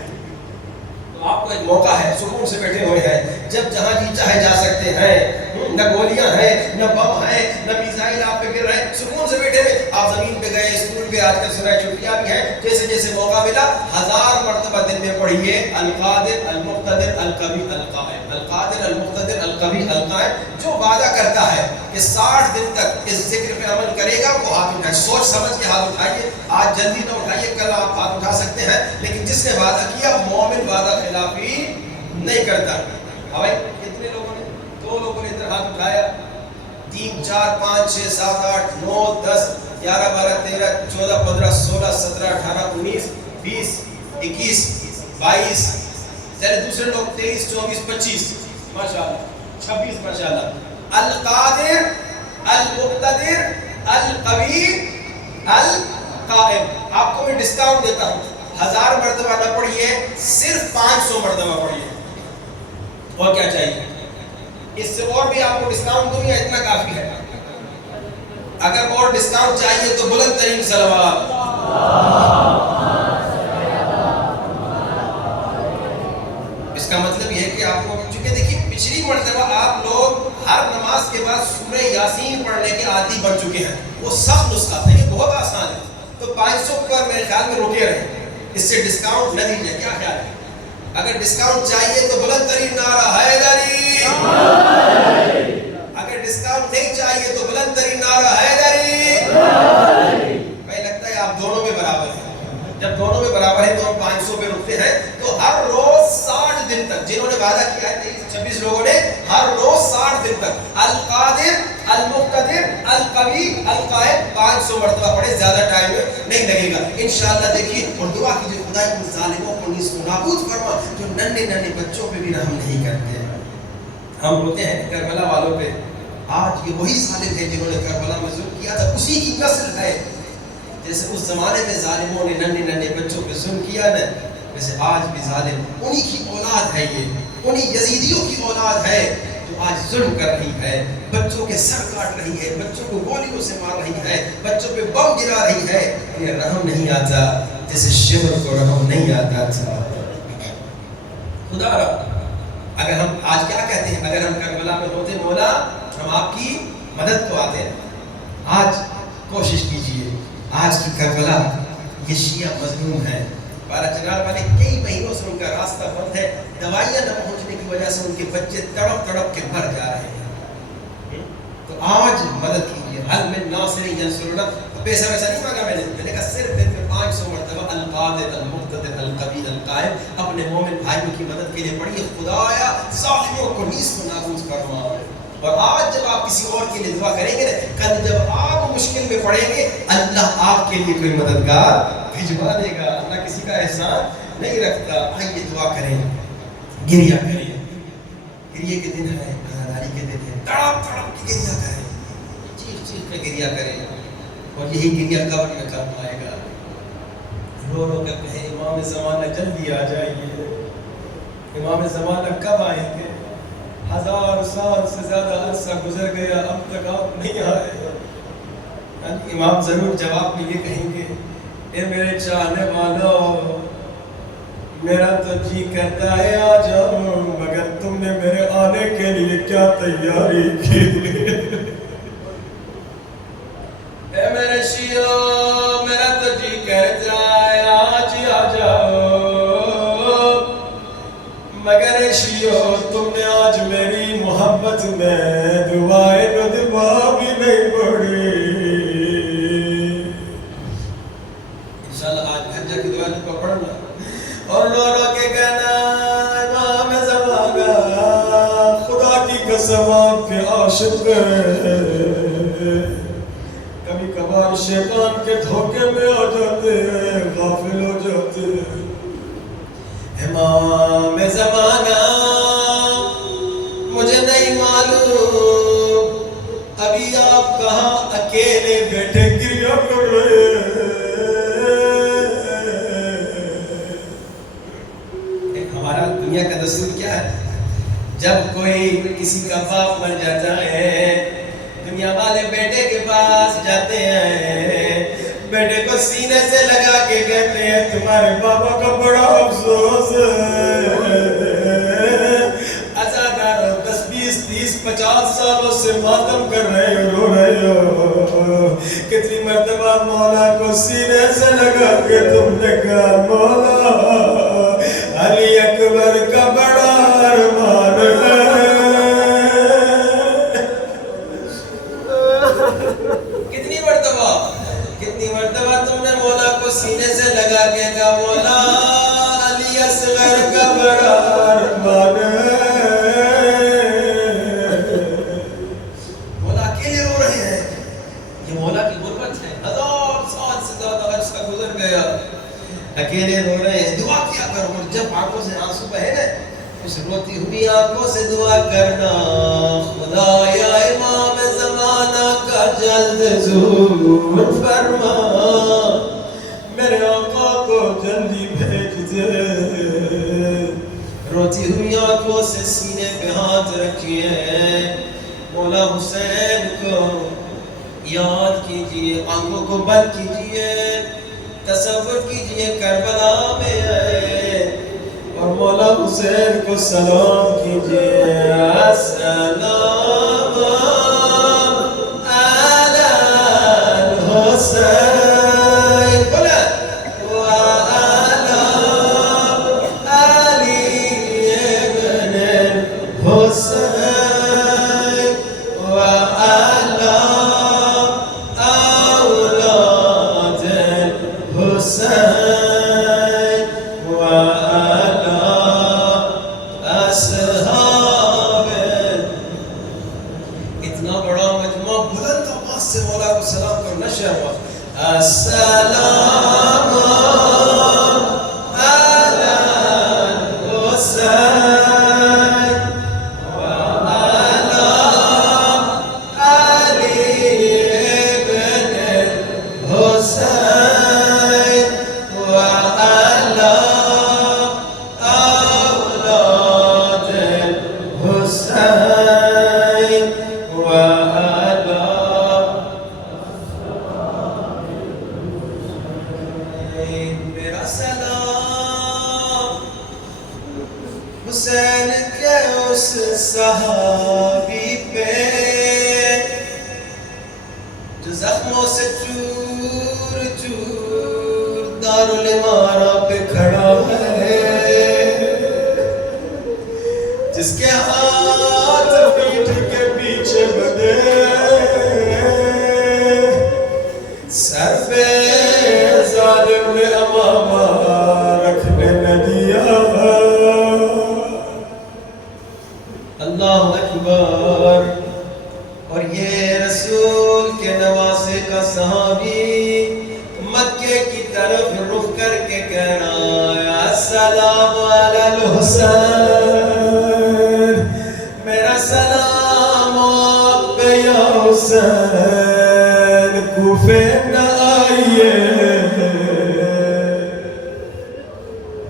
تو آپ کو ایک موقع ہے، سکون سے بیٹھے ہوئے ہیں، جب جہاں جی چاہے جا سکتے ہیں، نہ گولیاں ہیں، نہ بم ہیں، نہ میزائل آپ پہ گر رہے ہیں، سکون سے بیٹھے ہوئے آپ زمین پہ گئے، اسکول پہ، آج کل سنائے چھٹیاں بھی ہیں، جیسے جیسے موقع ملا 1000 مرتبہ دن میں پڑھیے: القادر، المقتدر، القوی، القاہر، القادر، المقتدر، القوی، القاہر۔ جو وعدہ کرتا ہے کہ 60 دن تک اس ذکر پہ عمل کرے گا وہ ہاتھ اٹھائے، سوچ سمجھ کے ہاتھ اٹھائیے، آج جلدی نہ اٹھائیے، کل آپ ہاتھ اٹھا سکتے ہیں، لیکن جس نے وعدہ کیا مومن وعدہ خلافی نہیں کرتا۔ بھائی کتنے لوگوں نے؟ 2 لوگوں نے ادھر ہاتھ اٹھایا، 3 4 5 6 7 8 9 10 11 12 13 14 15 16 17 18 19 20 21 22، چلے دوسرے لوگ 23 24 25، ماشاءاللہ 26، ماشاءاللہ۔ القادر، المقتدر، القوی القائم. آپ کو میں ڈسکاؤنٹ دیتا ہوں, 1000 مرتبہ نہ پڑھیے, صرف 500 مرتبہ پڑھیے. اور کیا چاہیے؟ اس سے اور بھی آپ کو ڈسکاؤنٹ دوں یا اتنا کافی ہے؟ اگر اور ڈسکاؤنٹ چاہیے تو بلند ترین صلوات. اس کا مطلب یہ ہے کہ آپ کو, چونکہ دیکھیے پچھلی مرتبہ آپ لوگ ہر نماز کے بعد سورہ یاسین پڑھنے کے عادی بن چکے ہیں. وہ سخت نسخہ تھا, یہ بہت آسان ہے. تو 500 پر میرے خیال میں رکے رہے, اس سے ڈسکاؤنٹ نہ دیجیے. کیا خیال ہے؟ اگر ڈسکاؤنٹ چاہیے تو بلند ترین نعرہ حیدری. اگر ڈسکاؤنٹ نہیں چاہیے تو بلند ترین نعرہ حیدری. بھائی لگتا ہے آپ دونوں میں برابر ہیں. جب دونوں میں برابر ہیں تو ہم 500 پہ رکتے ہیں. تو ہر روز 60 دن تک, جنہوں نے وعدہ کیا ہے 26 لوگوں نے, ہر روز 60 دن تک القادر المقتدر القوی القائم 500 مرتبہ پڑھے. زیادہ ٹائم نہیں لگے گا انشاءاللہ. دیکھیے اور دعا کیجیے, خدا ان ظالموں کو نیست و نابود فرما جو ننھے ننھے بچوں پہ بھی رحم نہیں کرتے. ہم روتے ہیں کربلا والوں پہ. آج یہ وہی ظالم ہے جنہوں نے کربلا میں ظلم کیا تھا, اسی کی نسل ہے. جیسے اس زمانے میں ظالموں نے ننھے ننھے بچوں پہ ظلم کیا نا, ویسے آج بھی ظالم انہی کی اولاد ہے. یہ انہی یزیدیوں کی اولاد ہے جو آج ظلم کر رہی ہے, بچوں کے سر کاٹ رہی ہے, بچوں کو گولیوں سے مار رہی ہے, بچوں پہ بم گرا رہی ہے. انہیں رحم نہیں آتا جیسے شہر کو رحم نہیں آتا تھا. خدا رہا اگر ہم آج کیا کہتے ہیں, اگر ہم کربلا میں ہوتے مولا ہم آپ کی مدد کو آتے. آج کوشش کیجئے, آج کی کربلا یہ شیعہ مظلوم ہے. بارہ چنار والے کئی مہینوں سے ان کا راستہ بند ہے. دوائیاں نہ پہنچنے کی وجہ سے ان کے بچے تڑپ تڑپ کے مر جا رہے ہیں. تو آج مدد کیجیے. حل من ناصر ینصرنا. پیسہ ویسا نہیں مانگا میں نے کہا صرف دن میں 500 مرتبہ القادر المقتدر القوی القائم اپنے مومن بھائیوں کی مدد کے لیے پڑھیے. خدایا ظالموں کو نیست و نابود فرما. اور آج جب آپ کسی اور کے لیے دعا کریں گے, کل جب آپ مشکل میں پڑیں گے, اللہ آپ کے لیے کوئی مددگار بھجوا دے گا. اللہ کسی کا احسان نہیں رکھتا. آئیے دعا کریں, گریہ کریں. گریہ کے دن ہے, عزاداری کے دن ہے, تڑپ تڑپ کے گریہ کریں, چیخ چیخ کے گریہ کریں. اور یہی گریہ قبر میں کام آئے گا. رو رو کر کہیں امام زمانہ جلدی آ جائیے. امام زمانہ کب آئیں گے؟ 1000 سال سے زیادہ عرصہ گزر گیا, اب تک آپ نہیں آئے. امام ضرور جواب میں یہ کہیں گے, اے میرے چاہنے والوں, میرا تو جی کرتا ہے آ جاؤں, مگر تم نے میرے آنے کے لیے کیا تیاری کی. اے میرے شیعوں, میرا تو جی کرتا ہے آج ہی آ جاؤ, مگر شیعوں تم نے آج میری محبت میں دعائیں ندبہ بھی نہیں پڑھی. انشاءاللہ آج گھر جا کے دعائیں ندبہ پڑھنا اور رو رو کے کہنا, امام زمانہ خدا کی قسم آپ کے عاشق ہیں. کبھی کبھار شیطان کے دھوکے میں آ جاتے ہیں, غافل ہو جاتے ہیں. امام زمانہ مجھے نہیں معلوم ابھی آپ کہاں اکیلے بیٹھے گریہ کر رہے ہیں. ہمارا دنیا کا دستور کیا ہے, جب کوئی کسی کا باپ مر جاتا ہے, دنیا والے بیٹے کے پاس جاتے ہیں, بیٹے کو سینے سے لگا کے کہتے ہیں تمہارے بابا کا بڑا افسوس ہے. عزادارو 10 20 30 50 سالوں سے ماتم کر رہے ہو, رو رہے ہو. کتنی مرتبہ مولا کو سینے سے لگا کے تم نے کہا مولا علی اکبر کا بڑا ارمان ہے. کتنی مرتبہ تم نے مولا کو سینے سے لگا کے کہا مولا علی اصغر کا بڑا ارمان ہے. مولا اکیلے رو رہے ہیں. یہ مولا کی غربت ہے. 1000 سال سے زیادہ عرصہ گزر گیا, اکیلے رو رہے ہیں. دعا کیا کرو, اور جب آنکھوں سے آنسو بہے نا, اس روتی ہوئی آنکھوں سے دعا کرنا, خدایا امام زمانہ کا جلد زور فرما میرے آقا کو جلدی بھیج دے روتی ہوئی آنکھوں سے سینے پہ ہاتھ رکھیے مولا حسین کو یاد کیجئے آنکھوں کو بند کیجئے تصور کیجئے کربلا میں آئے اور مولا حسین کو سلام کیجئے السلام علی الحسین بولا وعلی علی ابن الحسین وعلی اولاد الحسین وعلی اصحاب اتنا بڑا مجموعہ بلند آواز سے مولا کو سلام کرنا شروع السلام علی الحسین وعلی علی ابن الحسین وعلی اولاد الحسین وعلی میرا سلام حسین کے اس صحابی پہ جو زخموں سے چور چور دارالامارہ پہ کھڑا ہے جس کے ہاتھ پیٹھ کے پیچھے بندھے سر پہ ظالم نے امامہ رکھنے نہ دیا اللہ اکبر اور یہ رسول کے نواسے کا صحابی مکے کی طرف رخ کر کے کہہ رہا ہے السلام علی الحسین میرا سلام آپ پہ یا حسین کوفے نہ آئیے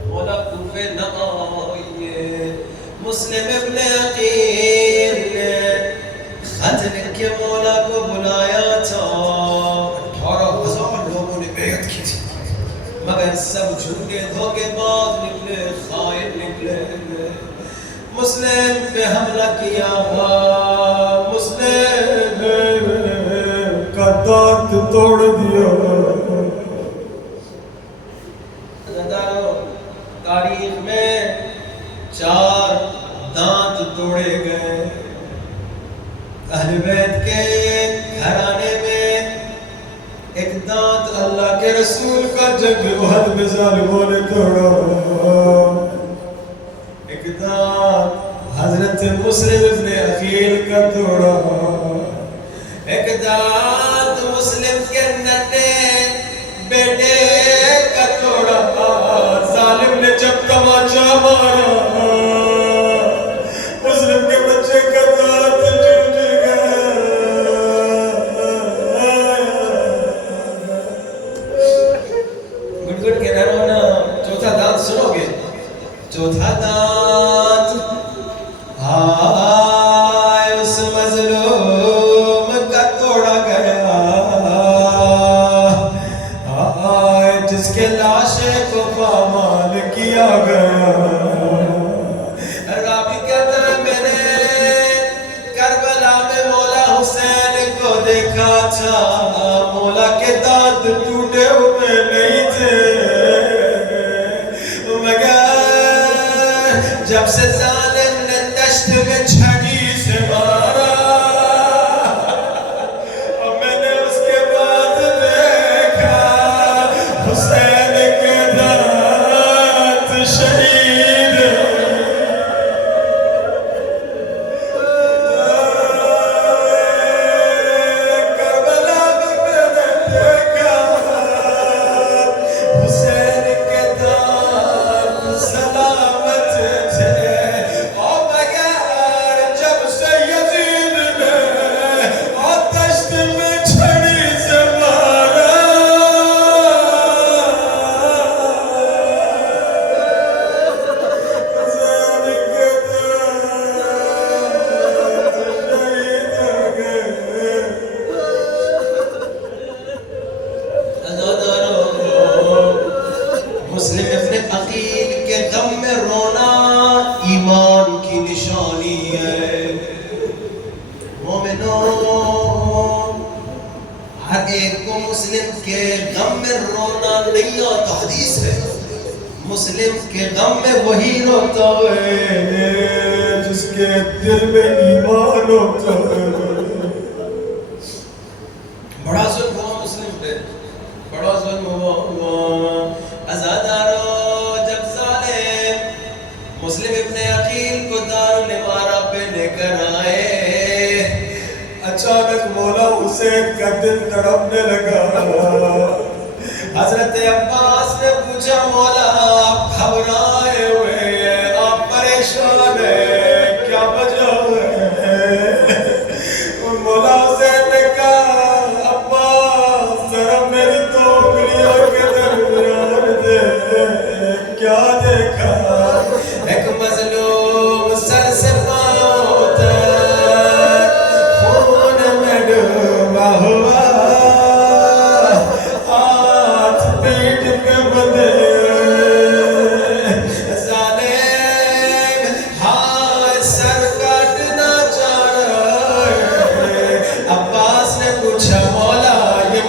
مولا کوفے نہ آئیے مسلم ابن عقیل نے خط لکھ کے مولا کو بلایا تھا 18,000 لوگوں نے بیعت کی تھی مگر سب جھوٹے دھوکے باز نکلے خائن نکلے مسلم پہ حملہ کیا مسلم کا دانت توڑ دیا تاریخ میں 4 دانت توڑے گئے اہل بیت کے گھرانے میں ایک دانت اللہ کے رسول کا جنگ احد میں ظالموں نے توڑا ایک دانت حضرت مسلم ابن عقیل کا توڑا ایک دانت مسلم کے ننھے بیٹے کا توڑا ظالم نے جب تماچا مارا مسلم کے بچے کا دانت ٹوٹ گیا گڑ گڑ کے نہ رونا چوتھا دانت سنو گے چوتھا دانت ہائے اس مظلوم کا توڑا گیا ہائے جس کے لاشے کو پامال کیا گیا رابی کہتا ہے میں نے کربلا میں مولا حسین کو دیکھا تھا مولا کے دانت ٹوٹے ہوئے نہیں تھے مگر جب سے ظالم نے دشت میں چھڑی سے مارا اور میں نے اس کے بعد دیکھا حسین کے دانت شہید کربلا میں میں نے دیکھا حسین کے دانت سلامت تھے اور مگر جب سے یزید نے اور دشت میں نہیں آتا. حدیث ہے مسلم کے غم میں وہی روتا ہے جس کے دل میں ایمان ہوتا ہے. بڑا ظلم ہوا مسلم پہ, بڑا ظلم ہوا. عزادارو جب ظالم مسلم ابن عقیل کو دارالامارہ پہ لے کر آئے, اچانک مولا حسین کا دل تڑپنے لگا. حضرت عباس نے پوچھا مولا آپ گھبرائے ہوئے ہیں, آپ پریشان ہیں, کیا وجہ ہے؟ مولا حسین نے کہا عباس ذرا میری دو انگلیوں کے درمیان دے. کیا دیکھا؟ ایک مظلوم سر سے پاؤں تک خون میں ڈوبا ہوا,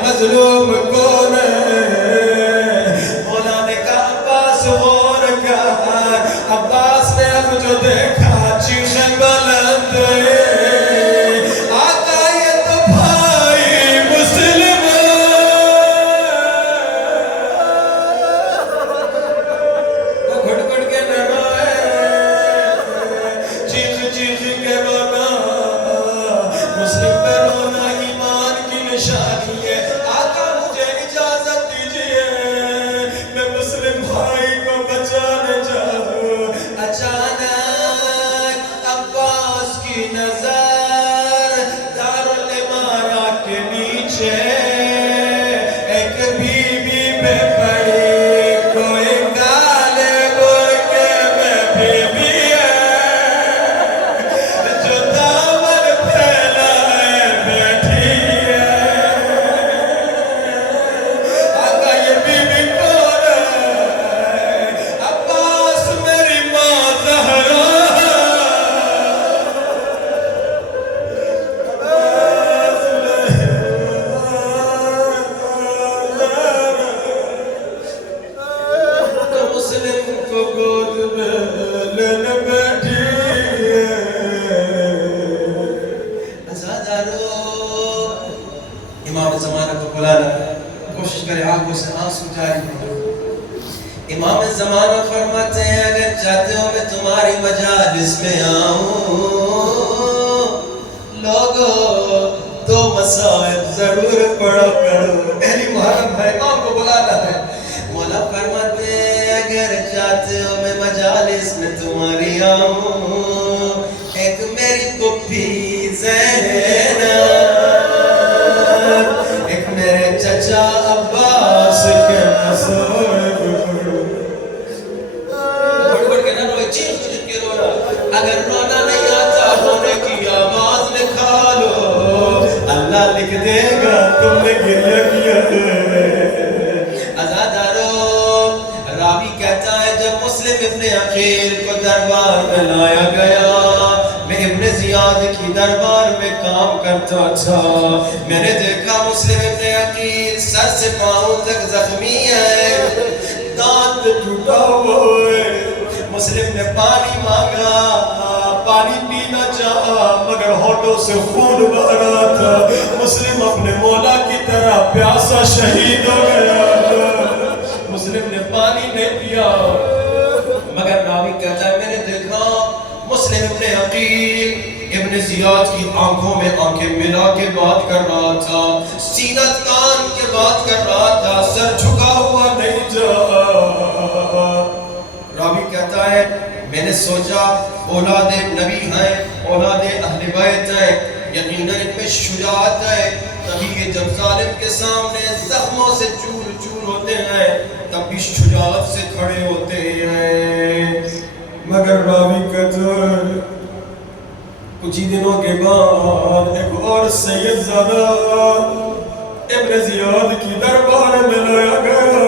مظلوم کون ہے؟ مولا نے کہا عباس غور کر. عباس نے اب جو دیکھا چیخیں بلند, آقا یہ تو بھائی مسلم وہ گھٹ گھٹ کے روئے, چیخ چیخ کے رونا, مسلم پہ رونا ایمان کی نشانی ہے. اچانک عباس کی نظر دارالامارہ کے نیچے ایک بی بی پہ پڑی. کوئی گالے بول کے میں بی بی ہے جو دامن پھیلائے بیٹھی ہے. آقا یہ بی بی کون ہے؟ عباس میری ماں زہرا. مسلم کو گود میں لینے بیٹھی ہے. عزادارو امام زمانہ کو بلانا ہے, کوشش کرے آنکھوں سے آنسو جاری کرو. امام زمانہ فرماتے ہیں اگر چاہتے ہو میں تمہاری مجالس میں آؤں, لوگوں دو مسائل ضرور پڑھا کرو. اہلی محرم ہے, امام کو بلانا ہے. مولا فرماتے ہیں اگر چاہتے ہو میں مجالس میں تمہاری آؤں, ایک میری پھپھی زینب, ایک میرے چچا عباس کے مسور. اگر رونا نہیں آتا رونے کی آواز نکالو, اللہ لکھ دے گا تم نے گریہ کیا. عزادارو راوی کہتا ہے جب مسلم ابن عقیل کو دربار میں لایا گیا, میں ابن زیاد کی دربار میں کام کرتا تھا. میں نے دیکھا مسلم ابن عقیل سر سے پاؤں تک زخمی ہے, دانت ٹوٹا ہوا ہے. مسلم نے پانی مانگا, پانی پینا چاہا مگر ہونٹوں سے خون بہہ رہا تھا. مسلم اپنے مولا کی طرح پیاسا شہید ہو گیا. مسلم نے پانی نہیں پیا مگر راوی کہتا ہے میں نے دیکھا مسلم ابن عقیل ابن زیاد کی آنکھوں میں آنکھیں ملا کے بات کر رہا تھا, سینہ تان کے بات کر رہا تھا, سر جھکا ہوا نہیں جا. راوی کہتا ہے میں نے سوچا اولاد نبی ہیں, اولاد اہل بیت ہیں, یقیناً ان میں شجاعت ہے. تبھی یہ جب ظالم کے سامنے زخموں سے چور چور ہوتے ہیں تب بھی شجاعت سے کھڑے ہوتے ہیں. مگر راوی کہتا ہے کچھ ہی دنوں کے بعد ایک اور سید زادہ ابن زیاد کی دربار میں لایا گیا.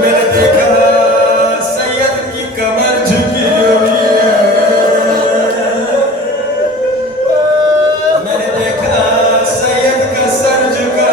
میں نے دیکھا سید کی کمر جھکی ہوئی ہے, میں نے دیکھا سید کا سر جھکا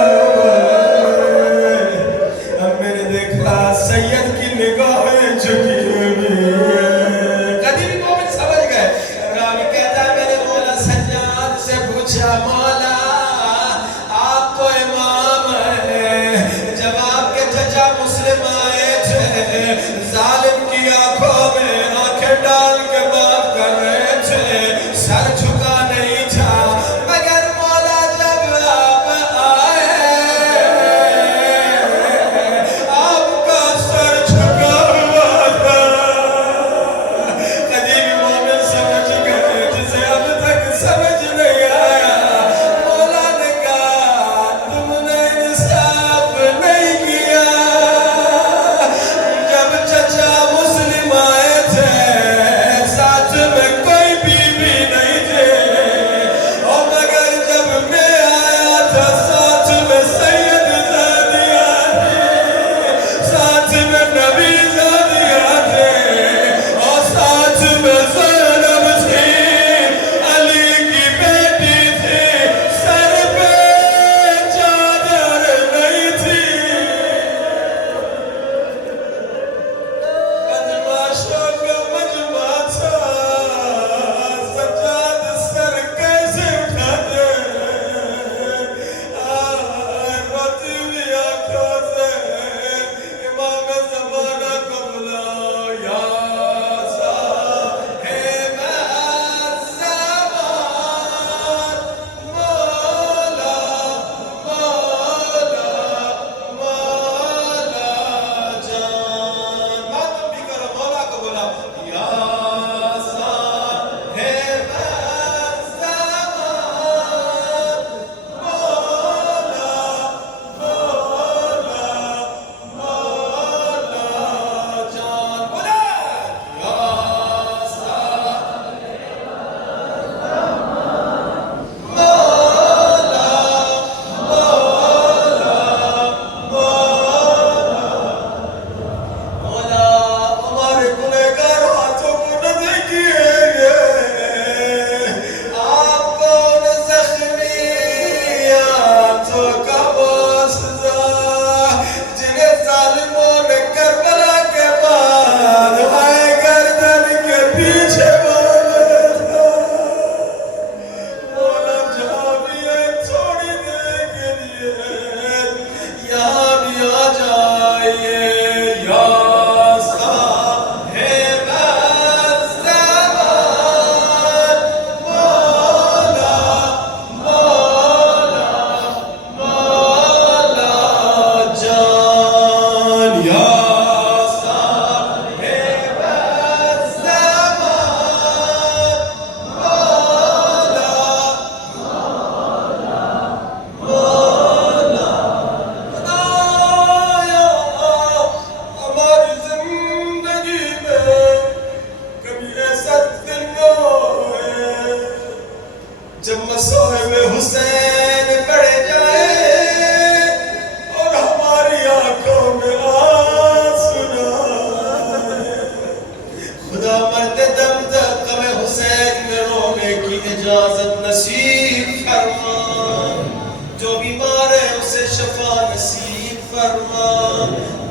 فرما،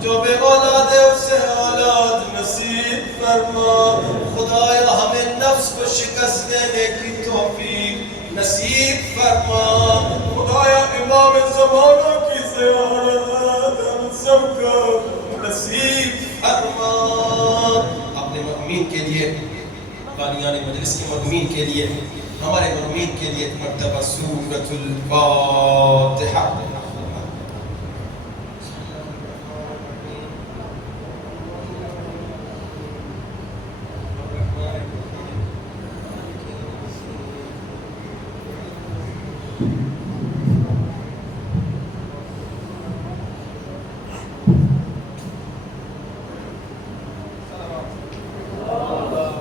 جو بے اولاد ہے اسے اولاد نصیب فرما، خدایا ہمیں نفس کو شکست دینے کی توفیق نصیب فرما، خدایا امام زمانہ کی زیارت ہم سب کو نصیب فرما۔ اپنے مؤمنین کے لیے، بانیان مجلس کے مؤمنین کے لیے، ہمارے مؤمنین کے لیے ایک مرتبہ سورۃ الفاتحہ